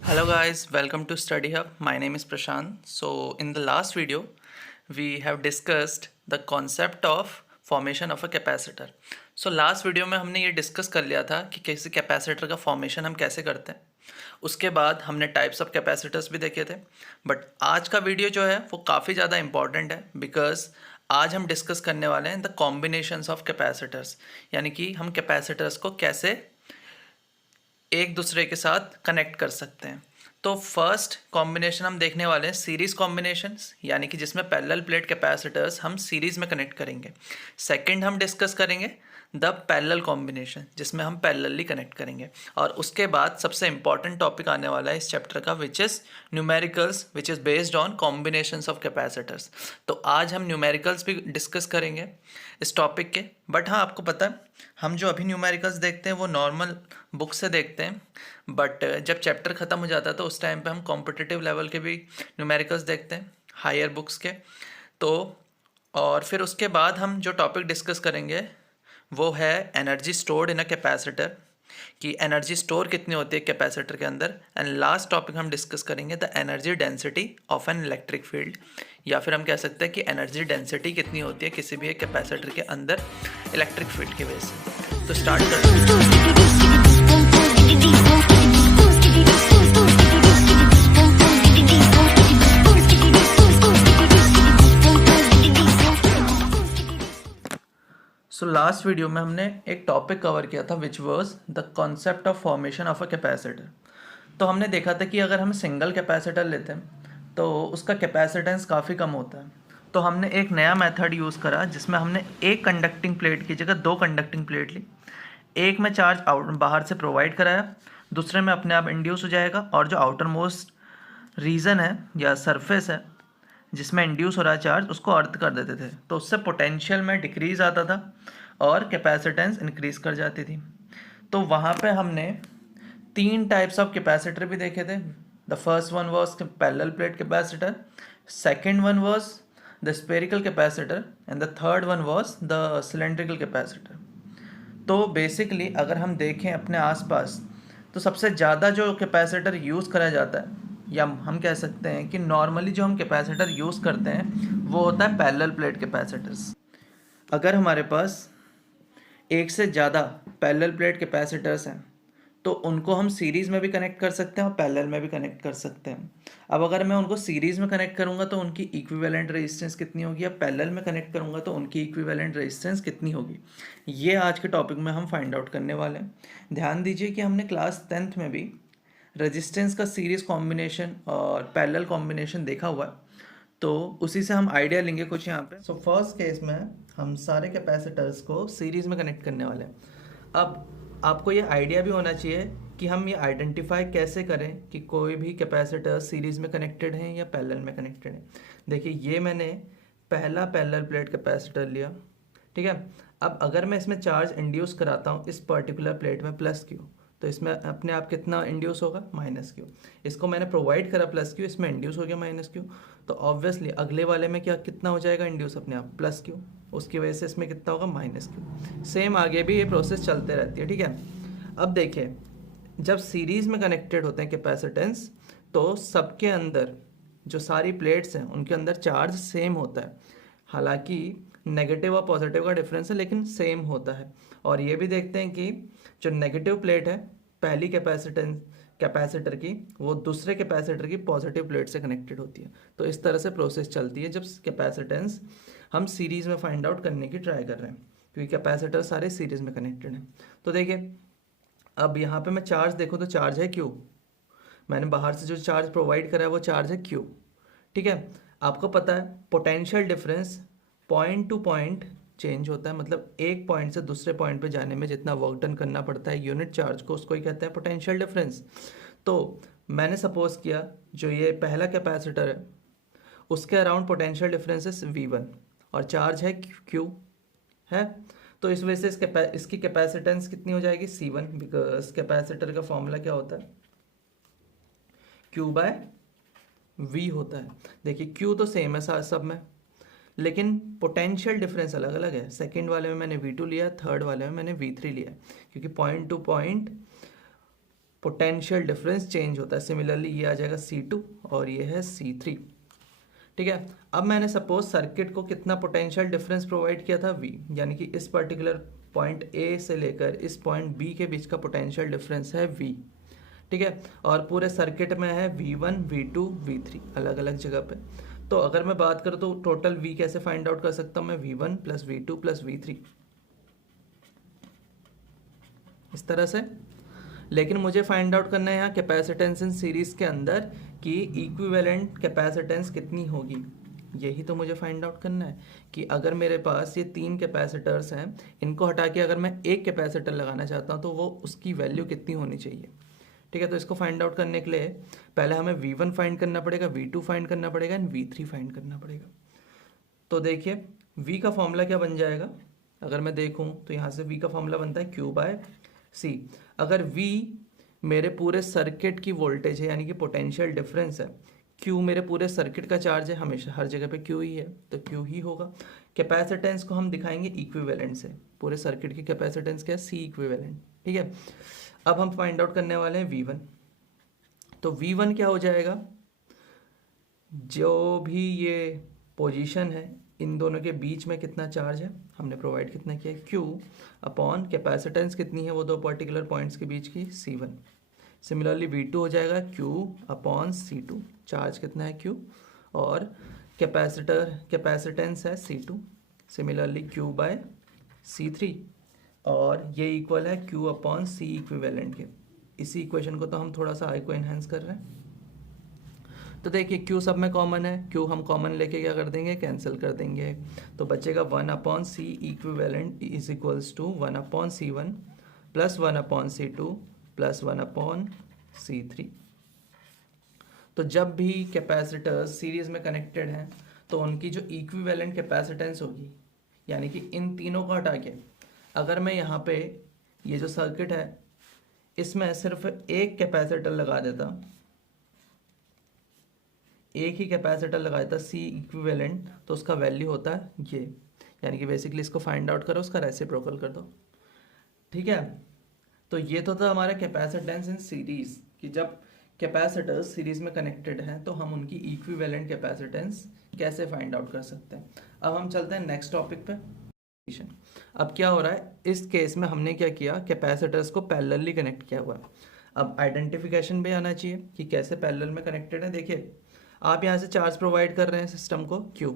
Hello guys, welcome to Study Hub. My name is Prashant. So in the last video, we have discussed the concept of formation of a capacitor. So last video में हमने ये discuss कर लिया था कि कैसे capacitor का formation हम कैसे करते हैं। उसके बाद हमने टाइप्स ऑफ कैपेसिटर्स भी देखे थे। बट आज का वीडियो जो है वो काफ़ी ज़्यादा इंपॉर्टेंट है बिकॉज आज हम डिस्कस करने वाले हैं द कॉम्बिनेशंस ऑफ कैपेसिटर्स, यानी कि हम कैपेसिटर्स को कैसे एक दूसरे के साथ कनेक्ट कर सकते हैं। तो फर्स्ट कॉम्बिनेशन हम देखने वाले हैं सीरीज़ कॉम्बिनेशंस, यानी कि जिसमें पैरेलल प्लेट कैपेसिटर्स हम सीरीज़ में कनेक्ट करेंगे। सेकंड हम डिस्कस करेंगे द पैरेलल कॉम्बिनेशन, जिसमें हम पैरेलली कनेक्ट करेंगे। और उसके बाद सबसे इंपॉर्टेंट टॉपिक आने वाला है इस चैप्टर का, which is numericals, which is based on combinations of capacitors. तो आज हम न्यूमेरिकल्स भी डिस्कस करेंगे इस टॉपिक के। बट हाँ, आपको पता है हम जो अभी न्यूमेरिकल्स देखते हैं वो नॉर्मल बुक से देखते हैं, बट जब चैप्टर ख़त्म हो जाता है तो उस टाइम पे हम कॉम्पिटिटिव लेवल के भी न्यूमेरिकल्स देखते हैं, हायर बुक्स के। तो और फिर उसके बाद हम जो टॉपिक डिस्कस करेंगे वो है energy stored in a capacitor, कि एनर्जी स्टोर कितनी होती है कैपेसिटर के अंदर। एंड लास्ट टॉपिक हम डिस्कस करेंगे the energy density of an electric field, या फिर हम कह सकते हैं कि एनर्जी डेंसिटी कितनी होती है किसी भी एक कैपेसिटर के अंदर इलेक्ट्रिक फील्ड की वजह से। तो स्टार्ट करते हैं। सो लास्ट वीडियो में हमने एक टॉपिक कवर किया था which was the concept of formation of a capacitor. तो हमने देखा था कि अगर हम सिंगल कैपेसिटर लेते हैं तो उसका कैपेसिटेंस काफ़ी कम होता है। तो हमने एक नया मेथड यूज़ करा जिसमें हमने एक कंडक्टिंग प्लेट की जगह दो कंडक्टिंग प्लेट ली। एक में चार्ज आउट बाहर से प्रोवाइड कराया, दूसरे में अपने आप इंड्यूस हो जाएगा, और जो आउटर मोस्ट रीजन है या सरफेस है जिसमें इंड्यूस हो रहा है चार्ज, उसको अर्थ कर देते थे। तो उससे पोटेंशियल में डिक्रीज आता था और कैपेसिटेंस इंक्रीज कर जाती थी। तो वहाँ पे हमने तीन टाइप्स ऑफ कैपेसिटर भी देखे थे। The first one was parallel plate capacitor, second one was the spherical capacitor, and the third one was the cylindrical capacitor. तो बेसिकली अगर हम देखें अपने आसपास तो सबसे ज़्यादा जो कैपेसिटर यूज़ करा जाता है, या हम कह सकते हैं कि नॉर्मली जो हम कैपेसिटर यूज़ करते हैं वो होता है पैरेलल प्लेट कैपेसिटर्स। अगर हमारे पास एक से ज़्यादा पैरेलल प्लेट कैपेसिटर्स हैं तो उनको हम सीरीज़ में भी कनेक्ट कर सकते हैं और पैरेलल में भी कनेक्ट कर सकते हैं। अब अगर मैं उनको सीरीज़ में कनेक्ट करूँगा तो उनकी इक्विवेलेंट रेजिस्टेंस कितनी होगी, अब पैरेलल में कनेक्ट करूँगा तो उनकी इक्विवेलेंट रेजिस्टेंस कितनी होगी, ये आज के टॉपिक में हम फाइंड आउट करने वाले हैं। ध्यान दीजिए कि हमने क्लास 10th में भी रेजिस्टेंस का सीरीज़ कॉम्बिनेशन और पैरेलल कॉम्बिनेशन देखा हुआ है, तो उसी से हम आइडिया लेंगे कुछ यहाँ पे। सो फर्स्ट केस में हम सारे कैपेसिटर्स को सीरीज़ में कनेक्ट करने वाले हैं। अब आपको ये आइडिया भी होना चाहिए कि हम ये आइडेंटिफाई कैसे करें कि कोई भी कैपेसिटर सीरीज़ में कनेक्टेड है या पैरेलल में कनेक्टेड है। देखिए, ये मैंने पहला पैरेलल प्लेट कैपेसिटर लिया, ठीक है। अब अगर मैं इसमें चार्ज इंड्यूस कराता हूँ इस पर्टिकुलर प्लेट में प्लस क्यू, तो इसमें अपने आप कितना इंड्यूस होगा, माइनस क्यू। इसको मैंने प्रोवाइड करा प्लस क्यू, इसमें इंड्यूस हो गया माइनस क्यू। तो ऑब्वियसली अगले वाले में क्या कितना हो जाएगा इंड्यूस, अपने आप प्लस क्यू, उसकी वजह से इसमें कितना होगा, माइनस क्यू। सेम आगे भी ये प्रोसेस चलते रहती है, ठीक है। अब देखिए, जब सीरीज़ में कनेक्टेड होते हैं कैपेसिटेंस तो सबके अंदर जो सारी प्लेट्स हैं उनके अंदर चार्ज सेम होता है। हालांकि नेगेटिव और पॉजिटिव का डिफरेंस है लेकिन सेम होता है। और ये भी देखते हैं कि जो नेगेटिव प्लेट है पहली कैपेसिटर की, वो दूसरे कैपेसिटर की पॉजिटिव प्लेट से कनेक्टेड होती है। तो इस तरह से प्रोसेस चलती है जब कैपेसिटेंस हम सीरीज़ में फाइंड आउट करने की ट्राई कर रहे हैं, क्योंकि कैपेसिटर सारे सीरीज़ में कनेक्टेड हैं। तो देखिए, अब यहाँ पे मैं चार्ज देखो तो चार्ज है क्यू, मैंने बाहर से जो चार्ज प्रोवाइड करा है वो चार्ज है क्यू, ठीक है। आपको पता है potential difference point two point change होता है, मतलब एक पॉइंट से दूसरे पॉइंट पे जाने में जितना वर्क डन करना पड़ता है यूनिट चार्ज को, उसको ही कहते हैं पोटेंशियल डिफरेंस। तो मैंने सपोज किया जो ये पहला कैपेसिटर है उसके अराउंड पोटेंशियल डिफरेंस है V1 और चार्ज है Q है। तो इस वजह से इसकी कैपेसिटेंस कितनी हो जाएगी, C1, बिकॉज कैपेसिटर का फॉर्मूला क्या होता है, Q/V होता है। देखिए, Q तो सेम है सब में, लेकिन पोटेंशियल डिफरेंस अलग अलग है। सेकंड वाले में मैंने V2 लिया, थर्ड वाले में मैंने V3 लिया, क्योंकि point two point potential difference change होता है। सिमिलरली ये आ जाएगा C2 और ये है C3। ठीक है, अब मैंने सपोज सर्किट को कितना पोटेंशियल डिफरेंस प्रोवाइड किया था V, यानी कि इस पर्टिकुलर पॉइंट A से लेकर इस पॉइंट B के बीच का पोटेंशियल डिफरेंस है V। ठीक है, और पूरे सर्किट में है V1 V2 V3 अलग अलग जगह पे। तो अगर मैं बात करूँ तो टोटल V कैसे फाइंड आउट कर सकता हूँ मैं, V1 plus V2 plus V3 इस तरह से। लेकिन मुझे फाइंड आउट करना है यहाँ कैपेसिटेंस इन सीरीज के अंदर कि इक्विवेलेंट कैपेसिटेंस कितनी होगी, यही तो मुझे फाइंड आउट करना है कि अगर मेरे पास ये 3 कैपेसिटर्स हैं, इनको हटा के अगर मैं एक कैपेसिटर लगाना चाहता हूँ तो वो उसकी वैल्यू कितनी होनी चाहिए। ठीक है, तो इसको फाइंड आउट करने के लिए पहले हमें V1 फाइंड करना पड़ेगा, V2 फाइंड करना पड़ेगा एंड V3 फाइंड करना पड़ेगा। तो देखिए V का फॉर्मूला क्या बन जाएगा, अगर मैं देखूँ तो यहाँ से V का फॉर्मूला बनता है Q/C। अगर V मेरे पूरे सर्किट की वोल्टेज है यानी कि पोटेंशियल डिफरेंस है, Q मेरे पूरे सर्किट का चार्ज है, हमेशा हर जगह पे Q ही है तो Q ही होगा। कैपेसिटेंस को हम दिखाएंगे इक्विवेलेंट से, पूरे सर्किट की कैपेसिटेंस क्या है, C इक्विवेलेंट। ठीक है, अब हम फाइंड आउट करने वाले हैं V1। तो V1 क्या हो जाएगा, जो भी ये पोजीशन है इन दोनों के बीच में कितना चार्ज है हमने प्रोवाइड कितना किया, Q अपॉन कैपेसिटेंस कितनी है वो दो पर्टिकुलर पॉइंट्स के बीच की C1। सिमिलरली V2 हो जाएगा Q अपॉन C2, चार्ज कितना है Q और कैपेसिटेंस है C2, सिमिलरली Q/C3 और ये इक्वल है Q अपॉन C इक्विवेलेंट के। इसी इक्वेशन को तो हम थोड़ा सा को इन्हेंस कर रहे हैं। तो देखिए Q सब में कॉमन है, Q हम कॉमन लेके क्या कर देंगे, कैंसिल कर देंगे। तो बचेगा 1/C equivalent is equals to 1/C1 plus 1/C2 plus 1/C3। तो जब भी कैपेसिटर्स सीरीज में कनेक्टेड हैं तो उनकी जो इक्विवेलेंट कैपेसिटेंस होगी, यानी कि इन तीनों को हटा के अगर मैं यहाँ पे ये जो सर्किट है इसमें सिर्फ एक कैपेसिटर लगा देता, एक ही कैपेसिटर लगाया था C इक्विवेलेंट, तो उसका वैल्यू होता है ये, यानी कि बेसिकली इसको फाइंड आउट करो, उसका रेसिप्रोकल कर दो। ठीक है, तो ये तो था हमारा कैपेसिटेंस इन सीरीज कि जब कैपेसिटर्स सीरीज में कनेक्टेड हैं तो हम उनकी इक्विवेलेंट कैपेसिटेंस कैसे फाइंड आउट कर सकते हैं। अब हम चलते हैं नेक्स्ट टॉपिक पे। अब क्या हो रहा है, इस केस में हमने क्या किया, कैपेसिटर्स को पैरेलली कनेक्ट किया हुआ है। अब आइडेंटिफिकेशन भी आना चाहिए कि कैसे पैरेलल में कनेक्टेड है। देखिए आप यहाँ से चार्ज प्रोवाइड कर रहे हैं सिस्टम को Q,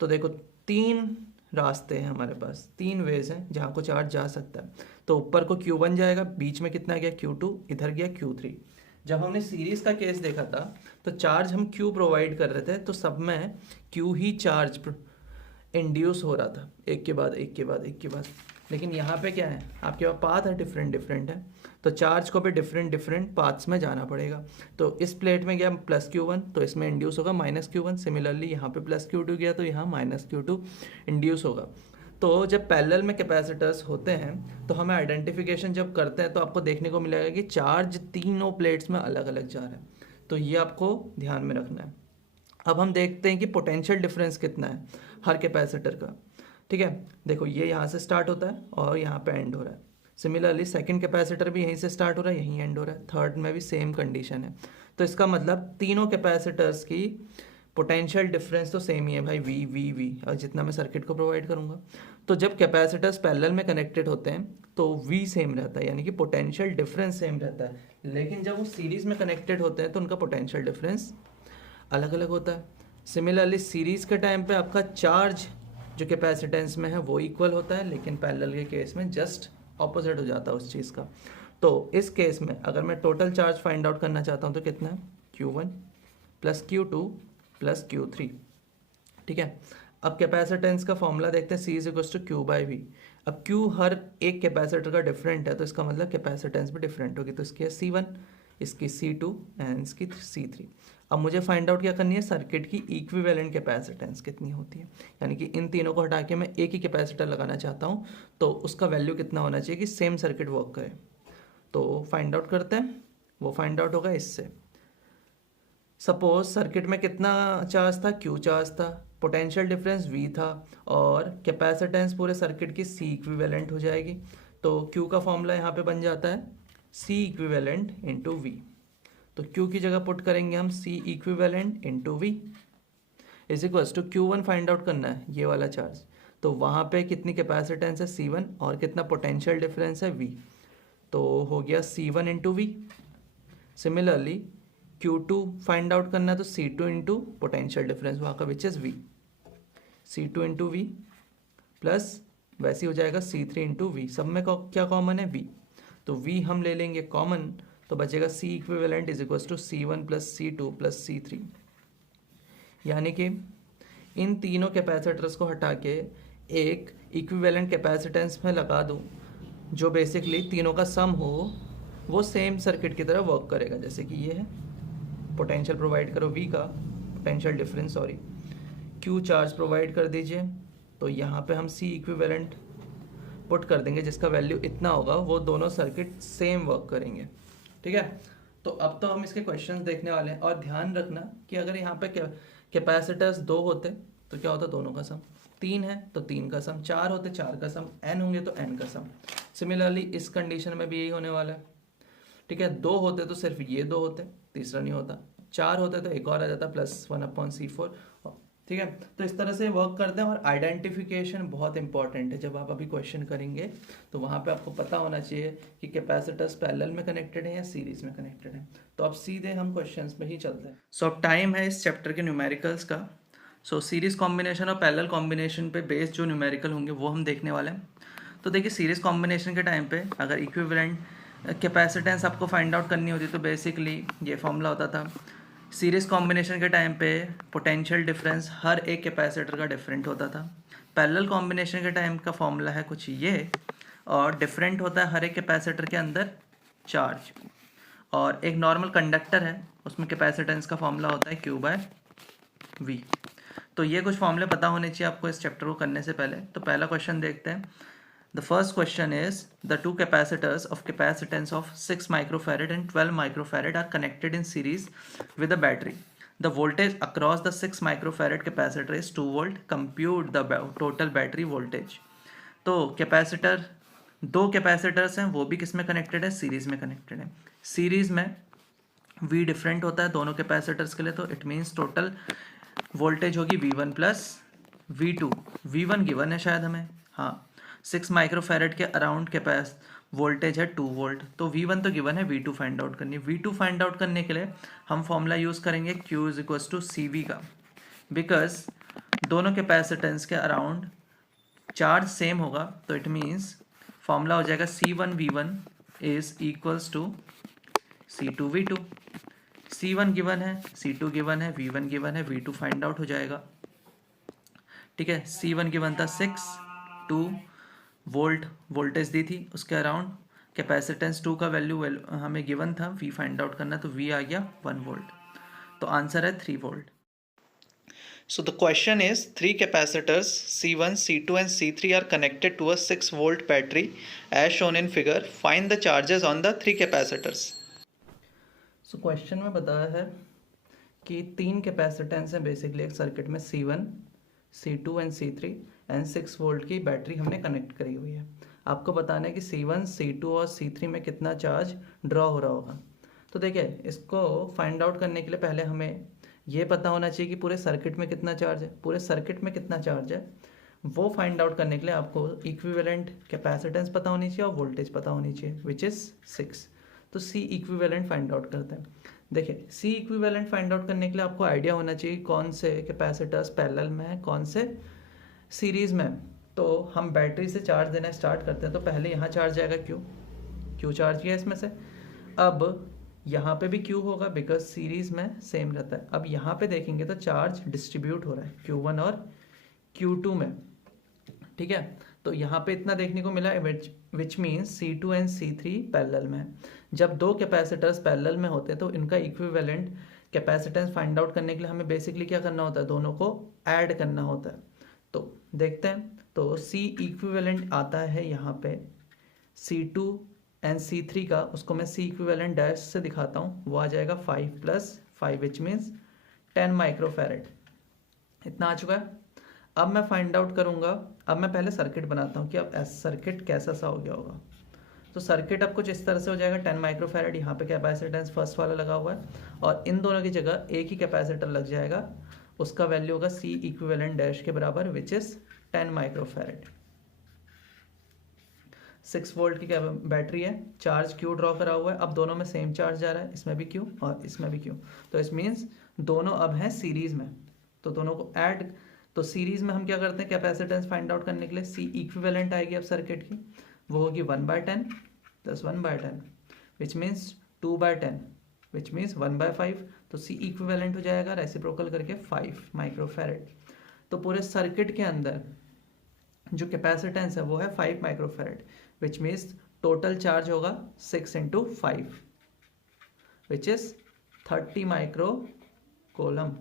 तो देखो 3 रास्ते हैं हमारे पास, 3 वेज हैं जहाँ को चार्ज जा सकता है। तो ऊपर को Q1 जाएगा, बीच में कितना गया Q2, इधर गया Q3। जब हमने सीरीज का केस देखा था तो चार्ज हम Q प्रोवाइड कर रहे थे तो सब में Q ही चार्ज इंड्यूस हो रहा था, एक के बाद एक के बाद एक के बाद। लेकिन यहाँ पे क्या है, आपके पास पाथ है डिफरेंट है, तो चार्ज को भी डिफरेंट पाथ्स में जाना पड़ेगा। तो इस प्लेट में गया +Q1 तो इसमें इंड्यूस होगा -Q1, सिमिलरली यहाँ पे +Q2 गया तो यहाँ -Q2 इंड्यूस होगा। तो जब पैरेलल में कैपेसिटर्स होते हैं तो हमें आइडेंटिफिकेशन जब करते हैं तो आपको देखने को मिलेगा कि चार्ज तीनों प्लेट्स में अलग अलग जा रहा है, तो ये आपको ध्यान में रखना है। अब हम देखते हैं कि पोटेंशियल डिफरेंस कितना है हर कैपेसिटर का। ठीक है, देखो ये यहाँ से स्टार्ट होता है और यहाँ पे एंड हो रहा है। सिमिलरली सेकंड कैपेसिटर भी यहीं से स्टार्ट हो रहा है, यहीं एंड हो रहा है, थर्ड में भी सेम कंडीशन है। तो इसका मतलब तीनों कैपेसिटर्स की पोटेंशियल डिफरेंस तो सेम ही है भाई, V और जितना मैं सर्किट को प्रोवाइड करूँगा। तो जब कैपेसिटर्स पैरेलल में कनेक्टेड होते हैं तो V सेम रहता है, यानी कि पोटेंशियल डिफरेंस सेम रहता है। लेकिन जब वो सीरीज़ में कनेक्टेड होते हैं तो उनका पोटेंशियल डिफरेंस अलग अलग होता है। सिमिलरली सीरीज़ के टाइम पे आपका चार्ज जो कैपेसिटेंस में है वो इक्वल होता है, लेकिन पैरेलल के केस में जस्ट ऑपोजिट हो जाता है उस चीज़ का। तो इस केस में अगर मैं टोटल चार्ज फाइंड आउट करना चाहता हूँ तो कितना है, Q1 plus Q2 plus Q3। ठीक है, अब कैपेसिटेंस का फॉर्मूला देखते हैं, C is equal to Q/V। अब Q हर एक कैपेसिटर का डिफरेंट है तो इसका मतलब कैपेसिटेंस भी डिफरेंट होगी। तो इसकी है C1, इसकी C2 एंड इसकी C3। अब मुझे फाइंड आउट क्या करनी है, सर्किट की इक्विवेलेंट कैपेसिटेंस कितनी होती है, यानी कि इन तीनों को हटा के मैं एक ही कैपेसिटर लगाना चाहता हूँ तो उसका वैल्यू कितना होना चाहिए कि सेम सर्किट वर्क करे। तो फाइंड आउट करते हैं, वो फाइंड आउट होगा इससे। सपोज सर्किट में कितना चार्ज था, Q चार्ज था, पोटेंशियल डिफरेंस V था और कैपेसिटेंस पूरे सर्किट की C इक्विवेलेंट हो जाएगी। तो Q का फॉर्मूला यहाँ पे बन जाता है सी इक्विवेलेंट इंटू वी। तो Q की जगह पुट करेंगे हम C equivalent into V is equals to Q1 find out करना है, ये वाला चार्ज। तो वहाँ पे कितनी कैपेसिटेंस है C1 और कितना पोटेंशियल डिफरेंस है V, तो हो गया C1 into V. Similarly Q2 find out करना है तो C2 इंटू पोटेंशियल डिफरेंस वहाँ का which is V, C2 into V plus वैसे हो जाएगा C3 इंटू वी। सब में क्या कॉमन है V, तो V हम ले लेंगे कॉमन, तो बचेगा C equivalent is equals to C1 plus C2 plus C3। यानी कि इन तीनों कैपेसिटर्स को हटा के एक इक्विवेलेंट कैपेसिटेंस में लगा दूं जो बेसिकली तीनों का सम हो, वो सेम सर्किट की तरह वर्क करेगा। जैसे कि ये है, पोटेंशियल प्रोवाइड करो V का, potential difference sorry, Q charge provide कर दीजिए, तो यहाँ पे हम C इक्विवेलेंट पुट कर देंगे जिसका वैल्यू इतना होगा, वो दोनों सर्किट सेम वर्क करेंगे। ठीक है, तो अब तो हम इसके क्वेश्चंस देखने वाले हैं। और ध्यान रखना कि अगर यहाँ पे कैपेसिटर्स 2 होते तो क्या होता, दोनों का सम, 3 है तो 3 का सम, 4 होते 4 का सम, n होंगे तो n का सम। सिमिलरली इस कंडीशन में भी यही होने वाला है। ठीक है, 2 होते तो सिर्फ ये 2 होते, तीसरा नहीं होता, 4 होते तो एक और आ जाता प्लस 1/C4। ठीक है, तो इस तरह से वर्क करते हैं। और आइडेंटिफिकेशन बहुत इंपॉर्टेंट है, जब आप अभी क्वेश्चन करेंगे तो वहाँ पे आपको पता होना चाहिए कि कैपेसिटर्स पैरेलल में कनेक्टेड है या सीरीज में कनेक्टेड है। तो अब सीधे हम क्वेश्चंस में ही चलते हैं। सो अब टाइम है इस चैप्टर के न्यूमेरिकल्स का। सो सीरीज कॉम्बिनेशन और पैरेलल कॉम्बिनेशन पे बेस्ड जो न्यूमेरिकल होंगे वो हम देखने वाले हैं। तो देखिए, सीरीज कॉम्बिनेशन के टाइम पे अगर इक्विवेलेंट कैपेसिटेंस आपको फाइंड आउट करनी होती तो बेसिकली ये फॉर्मूला होता था। सीरीज कॉम्बिनेशन के टाइम पे पोटेंशियल डिफरेंस हर एक कैपेसिटर का डिफरेंट होता था। पैरेलल कॉम्बिनेशन के टाइम का फॉर्मूला है कुछ ये, और डिफरेंट होता है हर एक कैपेसिटर के अंदर चार्ज। और एक नॉर्मल कंडक्टर है, उसमें कैपेसिटेंस का फॉर्मूला होता है Q/V। तो ये कुछ फॉर्मूले पता होने चाहिए आपको इस चैप्टर को करने से पहले। तो पहला क्वेश्चन देखते हैं। The first question is, the two capacitors of capacitance of 6 microfarad and 12 microfarad are connected in series with a battery. The voltage across the 6 microfarad capacitor is 2 volt. Compute the total battery voltage. तो capacitor, 2 capacitors हैं, वो भी किस में connected है, series में connected है। Series में V डिफरेंट होता है दोनों कैपेसिटर्स के लिए, तो इट मीन्स टोटल वोल्टेज होगी V1 plus V2। V1 given है शायद हमें, हाँ, 6 माइक्रोफैरेड के अराउंड कैपेस वोल्टेज है 2 वोल्ट, तो V1 तो गिवन है, V2 फाइंड आउट करनी है। V2 फाइंड आउट करने के लिए हम फॉर्मूला यूज़ करेंगे Q is equals to CV का, बिकॉज दोनों कैपेसिटेंस के अराउंड चार्ज सेम होगा, तो इट मीन्स फॉर्मूला हो जाएगा C1V1 is equals to C2V2। C1 given है, C2 गिवन है, V1 गिवन है, V2 फाइंड आउट हो जाएगा। ठीक है, C1 गिवन था 6, 2 वोल्ट वोल्टेज दी थी उसके अराउंड, कैपेसिटेंस 2 का वैल्यू हमें गिवन था, V फाइंड आउट करना, तो V आ गया 1 वोल्ट। तो आंसर है 3 volt. So the question is, 3 capacitors C1, C2 and C3 are connected to a 6 volt battery as shown in figure. Find the charges on the 3 capacitors. So question में बताया है कि 3 capacitance हैं basically एक circuit में, C1, C2 and C3 and 6 volt की battery हमने connect करी हुई है। आपको बताना है कि C1, C2 और C3 में कितना चार्ज ड्रॉ हो रहा होगा। तो देखिए, इसको फाइंड आउट करने के लिए पहले हमें ये पता होना चाहिए कि पूरे सर्किट में कितना चार्ज है, पूरे सर्किट में कितना चार्ज है, वो फाइंड आउट करने के लिए आपको इक्विवेलेंट कैपेसिटेंस पता होनी चाहिए और वोल्टेज पता होनी चाहिए, विच इज़ 6। तो C इक्विवेलेंट फाइंड आउट करते हैं। देखिए, C इक्विवेलेंट फाइंड आउट करने के लिए आपको आइडिया होना चाहिए कौन से कैपेसिटर्स पैरेलल में है, कौन से सीरीज़ में। तो हम बैटरी से चार्ज देना स्टार्ट करते हैं, तो पहले यहाँ चार्ज जाएगा Q चार्ज किया इसमें से। अब यहाँ पे भी Q होगा बिकॉज सीरीज़ में सेम रहता है। अब यहाँ पे देखेंगे तो चार्ज डिस्ट्रीब्यूट हो रहा है Q1 और Q2 में। ठीक है, तो यहाँ पे इतना देखने को मिला, which means C2 and C3 parallel में है। जब 2 कैपेसिटर्स पैरेलल में होते हैं तो इनका इक्विवेलेंट कैपेसिटेंस फाइंड आउट करने के लिए हमें बेसिकली क्या करना होता है, दोनों को ऐड करना होता है। तो देखते हैं, तो C इक्विवेलेंट आता है यहाँ पे C2 एंड C3 का, उसको मैं C इक्विवेलेंट डैश से दिखाता हूँ, वो आ जाएगा 5 + 5 विच मीन्स 10 माइक्रोफैरेड। इतना आ चुका है। अब मैं फाइंड आउट करूँगा, अब मैं पहले सर्किट बनाता हूँ कि अब सर्किट कैसा सा हो गया होगा। तो सर्किट अब कुछ इस तरह से हो जाएगा, 10 माइक्रोफैरड यहाँ पे कैपेसिटेंस फर्स्ट वाला लगा हुआ है और इन दोनों की जगह एक ही कैपेसिटर लग जाएगा, उसका वैल्यू होगा C इक्विवेलेंट डैश के बराबर विच इज़ 10 माइक्रोफैरड। 6 वोल्ट की बैटरी है, चार्ज Q ड्रॉ करा हुआ है, अब दोनों में सेम चार्ज जा रहा है, इसमें भी Q और इसमें भी Q, तो इस मीन्स दोनों अब हैं सीरीज में, तो दोनों को ऐड, तो सीरीज में हम क्या करते हैं कैपेसिटेंस फाइंड आउट करने के लिए C इक्विवेलेंट आएगी अब सर्किट की, वो होगी 1/10 प्लस 1/10 विच मीन्स 2/10 विच मीन्स 1/5, तो C इक्विवेलेंट हो जाएगा रेसिप्रोकल करके 5 माइक्रोफैरड। तो पूरे सर्किट के अंदर जो कैपेसिटेंस है वो है 5 microfarad which means total charge होगा 6 × 5 विच इज़ 30 माइक्रो कोलम।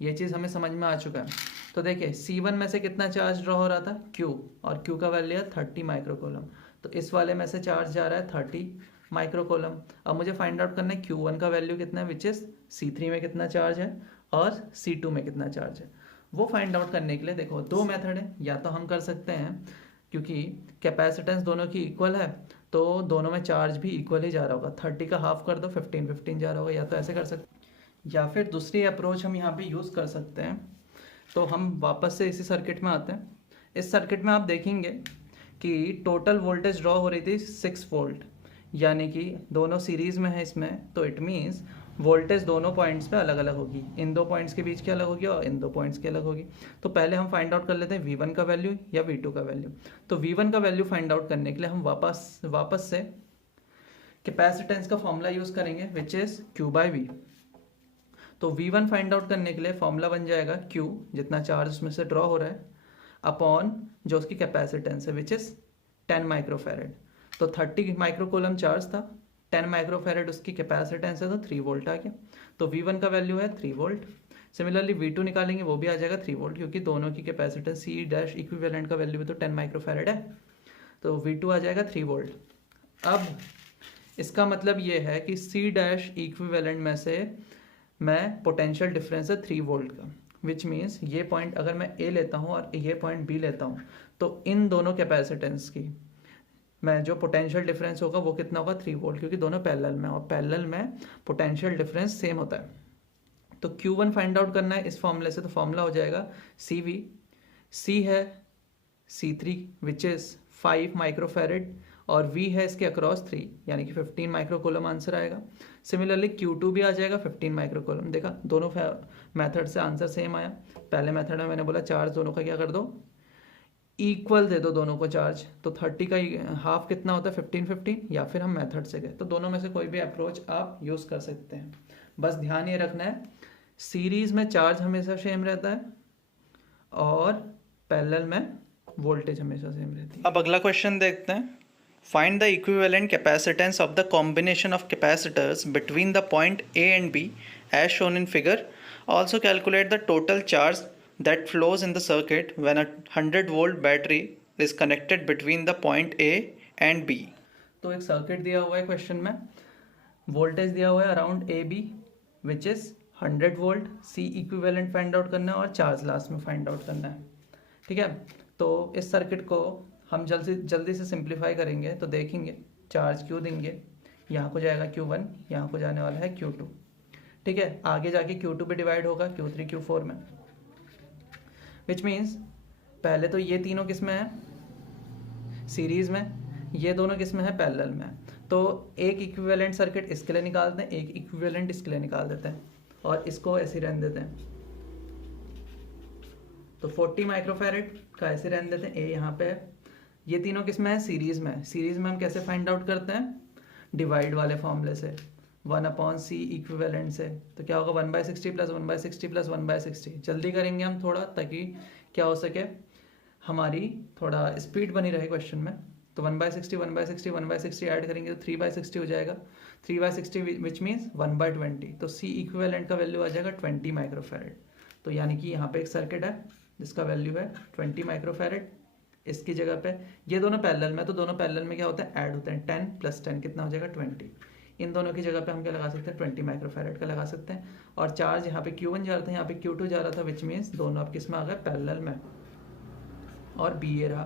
ये चीज़ हमें समझ में आ चुका है। तो देखिए C1 में से कितना चार्ज ड्रॉ हो रहा था Q, और Q का वैल्यू है 30 माइक्रो कोलम, तो इस वाले में से चार्ज जा रहा है 30 माइक्रो कोलम। अब मुझे फाइंड आउट करना है Q1 का वैल्यू कितना है विच इज़ C3 में कितना चार्ज है और C2 में कितना चार्ज है। वो फाइंड आउट करने के लिए देखो दो मेथड है, या तो हम कर सकते हैं क्योंकि कैपेसिटेंस दोनों की इक्वल है तो दोनों में चार्ज भी इक्वल ही जा रहा होगा, 30 का हाफ कर दो 15 जा रहा होगा, या तो ऐसे कर सकते, या फिर दूसरी अप्रोच हम यहाँ पे यूज़ कर सकते हैं। तो हम वापस से इसी सर्किट में आते हैं। इस सर्किट में आप देखेंगे कि टोटल वोल्टेज ड्रॉ हो रही थी 6 वोल्ट, यानी कि दोनों सीरीज़ में है इसमें, तो इट मीन्स वोल्टेज दोनों पॉइंट्स पे अलग अलग होगी, इन दो पॉइंट्स के बीच की अलग होगी और इन दो पॉइंट्स की अलग होगी। तो पहले हम फाइंड आउट कर लेते हैं V1 का वैल्यू या V2 का वैल्यू। तो V1 का वैल्यू फाइंड आउट करने के लिए हम वापस से कैपेसिटेंस का फॉर्मूला यूज़ करेंगे विच इज़ Q/V। तो V1 फाइंड आउट करने के लिए फॉर्मूला बन जाएगा Q, जितना चार्ज उसमें से ड्रॉ हो रहा है, अपॉन जो उसकी कैपेसिटेंस है विच इज़ 10 माइक्रोफैरड। तो 30 माइक्रोकोलम चार्ज था, 10 माइक्रोफैरड उसकी कैपेसिटेंस है, तो 3 वोल्ट आ गया। तो V1 का वैल्यू है 3 वोल्ट। सिमिलरली V2 निकालेंगे, वो भी आ जाएगा 3 वोल्ट, क्योंकि दोनों की कैपेसिटेंस C डैश इक्विवेलेंट का वैल्यू भी तो 10 माइक्रोफैरड है, तो V2 आ जाएगा 3 वोल्ट। अब इसका मतलब ये है कि C डैश इक्विवेलेंट में से मैं पोटेंशियल डिफरेंस है 3 वोल्ट का, विच मीन्स ये पॉइंट अगर मैं A लेता हूँ और ये पॉइंट B लेता हूँ, तो इन दोनों कैपेसिटेंस की मैं जो पोटेंशियल डिफरेंस होगा वो कितना होगा 3 वोल्ट, क्योंकि दोनों पैरेलल में, और पैरेलल में पोटेंशियल डिफरेंस सेम होता है। तो Q1 फाइंड आउट करना है इस फॉर्मूले से, तो फॉर्मूला हो जाएगा CV, C है C3 विच इज़ 5 माइक्रोफैरड और V है इसके अक्रॉस 3, यानी कि 15 माइक्रोकोलम आंसर आएगा। सिमिलरली Q2 भी आ जाएगा 15 माइक्रोकोलम। देखा दोनों मेथड से आंसर सेम आया। पहले मेथड में मैंने बोला चार्ज दोनों का क्या कर दो, इक्वल दे दो दोनों को चार्ज, तो 30 का हाफ कितना होता है 15, या फिर हम मेथड से गए, तो दोनों में से कोई भी अप्रोच आप यूज़ कर सकते हैं। बस ध्यान ये रखना है सीरीज में चार्ज हमेशा सेम रहता है और पैरेलल में वोल्टेज हमेशा सेम रहती है। अब अगला क्वेश्चन देखते हैं। Find the equivalent capacitance of the combination of capacitors between the point A and B as shown in figure. Also calculate the total charge that flows in the circuit when a 100 volt battery is connected between the point A and B. तो एक circuit दिया हुआ है question में, voltage दिया हुआ है around AB which is 100 volt, C equivalent find out करना है और चार्ज लास्ट में फाइंड आउट करना है। ठीक है, तो इस सर्किट को हम जल्दी से सिंप्लीफाई करेंगे, तो देखेंगे चार्ज Q देंगे, यहाँ को जाएगा Q1, यहाँ को जाने वाला है Q2। ठीक है, आगे जाके Q2 पे डिवाइड होगा Q3 Q4 में, विच मीन्स पहले तो ये तीनों किस में है सीरीज़ में, ये दोनों किस में है पैरेलल में। तो एक इक्विवेलेंट सर्किट इसके लिए निकालते हैं, एक इक्विवेलेंट इसके लिए निकाल देते हैं और इसको ऐसे रहने देते हैं। तो 40 माइक्रोफैरड का ऐसे रहने देते हैं, ए यहाँ पे है। ये तीनों किस में है सीरीज़ में। सीरीज़ में हम कैसे फाइंड आउट करते हैं, डिवाइड वाले फॉर्मूले से, 1/C इक्विवेलेंट से। तो क्या होगा 1/60 प्लस 1/60 प्लस 1/60। जल्दी करेंगे हम थोड़ा, ताकि क्या हो सके हमारी थोड़ा स्पीड बनी रहे क्वेश्चन में। तो 1/60 1/60 1/60 ऐड करेंगे तो 3/60 हो जाएगा, 3/60 विच मीन्स 1/20। तो C इक्विवेलेंट का वैल्यू आ जाएगा 20 माइक्रोफैरड। तो यानी कि यहाँ पे एक सर्किट है जिसका वैल्यू है 20 माइक्रोफैरड। इसकी जगह पे ये दोनों पैरेलल में, तो दोनों पैरेलल में क्या होता है ऐड होते हैं, 10 + 10 कितना हो जाएगा 20। इन दोनों की जगह पे हम क्या लगा सकते हैं 20 माइक्रोफैरड का लगा सकते हैं। और चार्ज यहाँ पे Q1 जा रहा था, यहाँ पे Q2 जा रहा था, विच मीन्स दोनों अब किस में आ गए पैरेलल में। और B ये रहा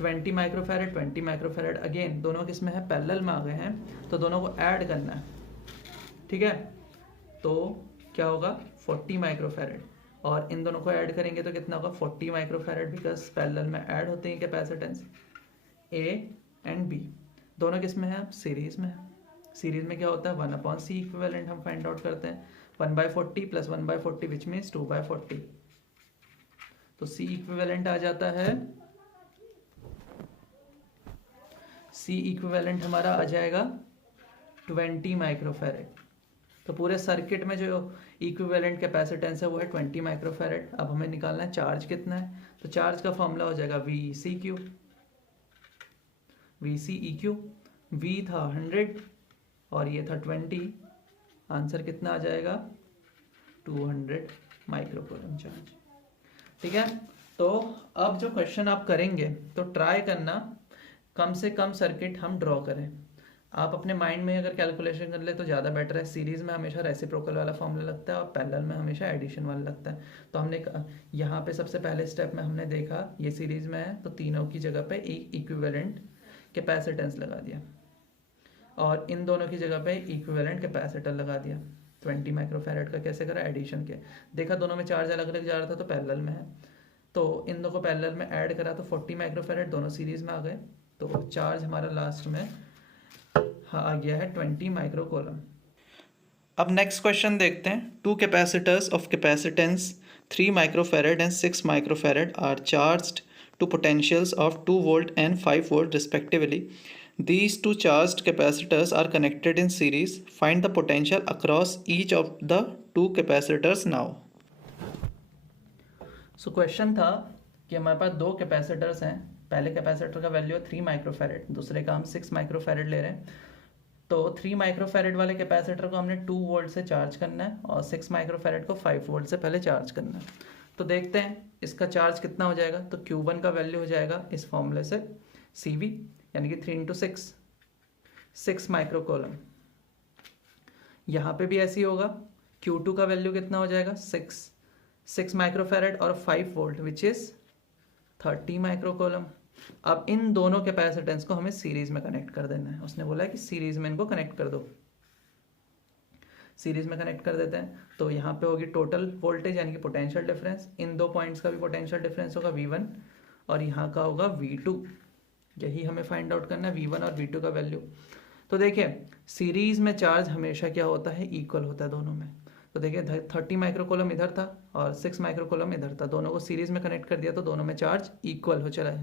20 माइक्रोफेरेड 20 माइक्रोफेरेड, अगेन दोनों किस में है, पैरेलल में आ गए हैं, तो दोनों को ऐड करना है, ठीक है। तो क्या होगा, 40 माइक्रोफेरेड, और इन दोनों को ऐड करेंगे तो कितना होगा, 40 माइक्रोफेरेड, बिकॉज पैरेलल में ऐड होते हैं कैपेसिटेंस ए एंड बी, दोनों किस में है, सीरीज में है। सीरीज में क्या होता है, 1/c इक्विवेलेंट हम फाइंड आउट करते हैं, 1/40 प्लस 1/40 विच मीन्स 2/40, तो c इक्विवेलेंट आ जाता है, c इक्विवेलेंट हमारा आ जाएगा 20 माइक्रोफेरेड। तो पूरे सर्किट में जो इक्विवेलेंट कैपेसिटेंस है वो है 20 माइक्रोफेरेड। अब हमें निकालना है चार्ज कितना है, तो चार्ज का फॉर्मूला हो जाएगा VCQ, VCEQ, V था 100 और ये था 20, आंसर कितना आ जाएगा, 200 माइक्रोकूलम चार्ज, ठीक है। तो अब जो क्वेश्चन आप करेंगे तो ट्राई करना कम से कम सर्किट हम ड्रॉ करें। आप अपने माइंड में अगर कैलकुलेशन कर ले तो ज़्यादा बेटर है। सीरीज़ में हमेशा रेसिप्रोकल वाला फॉर्मूला लगता है और पैरेलल में हमेशा एडिशन वाला लगता है। तो हमने यहाँ पे सबसे पहले स्टेप में हमने देखा ये सीरीज़ में है तो तीनों की जगह पे एक इक्विवेलेंट कैपेसिटेंस लगा दिया और इन दोनों की जगह पे इक्विवेलेंट कैपेसिटर लगा दिया। 20 माइक्रोफैरेड का कैसे करा, एडिशन के देखा, दोनों में चार्ज अलग अलग जा रहा था तो पैरेलल में है, तो इन दोनों को पैरेलल में ऐड करा तो 40 माइक्रोफैरेड, दोनों सीरीज में आ गए, तो चार्ज हमारा लास्ट में आ गया है 20 माइक्रोकूलम। अब नेक्स्ट क्वेश्चन देखते हैं। Two capacitors of capacitance 3 microfarad and 6 microfarad are charged to potentials of 2 volt and 5 volt respectively. These two charged capacitors are connected in series. Find the potential across each of the two capacitors now. So question था कि हमारे पास दो capacitors हैं, पहले capacitor का value है 3 microfarad, दूसरे का हम 6 माइक्रोफैरेड ले रहे हैं। तो 3 माइक्रोफैरेड वाले कैपेसिटर को हमने 2 वोल्ट से चार्ज करना है और 6 माइक्रोफैरेड को 5 वोल्ट से पहले चार्ज करना है। तो देखते हैं इसका चार्ज कितना हो जाएगा। तो Q1 का वैल्यू हो जाएगा इस फॉर्मूले से CV, यानी कि 3 × 6 माइक्रोकूलम। यहाँ पे भी ऐसे ही होगा। Q2 का वैल्यू कितना हो जाएगा, 6 माइक्रोफैरेड और 5 वोल्ट विच इज़ 30 माइक्रोकूलम। अब इन दोनों कैपेसिटेंस को हमें सीरीज में कनेक्ट कर देना है। उसने बोला है कि सीरीज में इनको कनेक्ट कर दो, सीरीज में कनेक्ट कर देते हैं। तो यहाँ पे होगी टोटल वोल्टेज यानी कि पोटेंशियल डिफरेंस, इन दो पॉइंट्स का भी पोटेंशियल डिफरेंस होगा V1 और यहाँ का होगा V2। यही हमें फाइंड आउट करना है, V1 और V2 का वैल्यू। तो देखिए सीरीज में चार्ज हमेशा क्या होता है, इक्वल होता है दोनों में। तो देखिए 30 माइक्रोकूलम इधर था और 6 माइक्रोकूलम इधर था, दोनों को सीरीज में कनेक्ट कर दिया तो दोनों में चार्ज इक्वल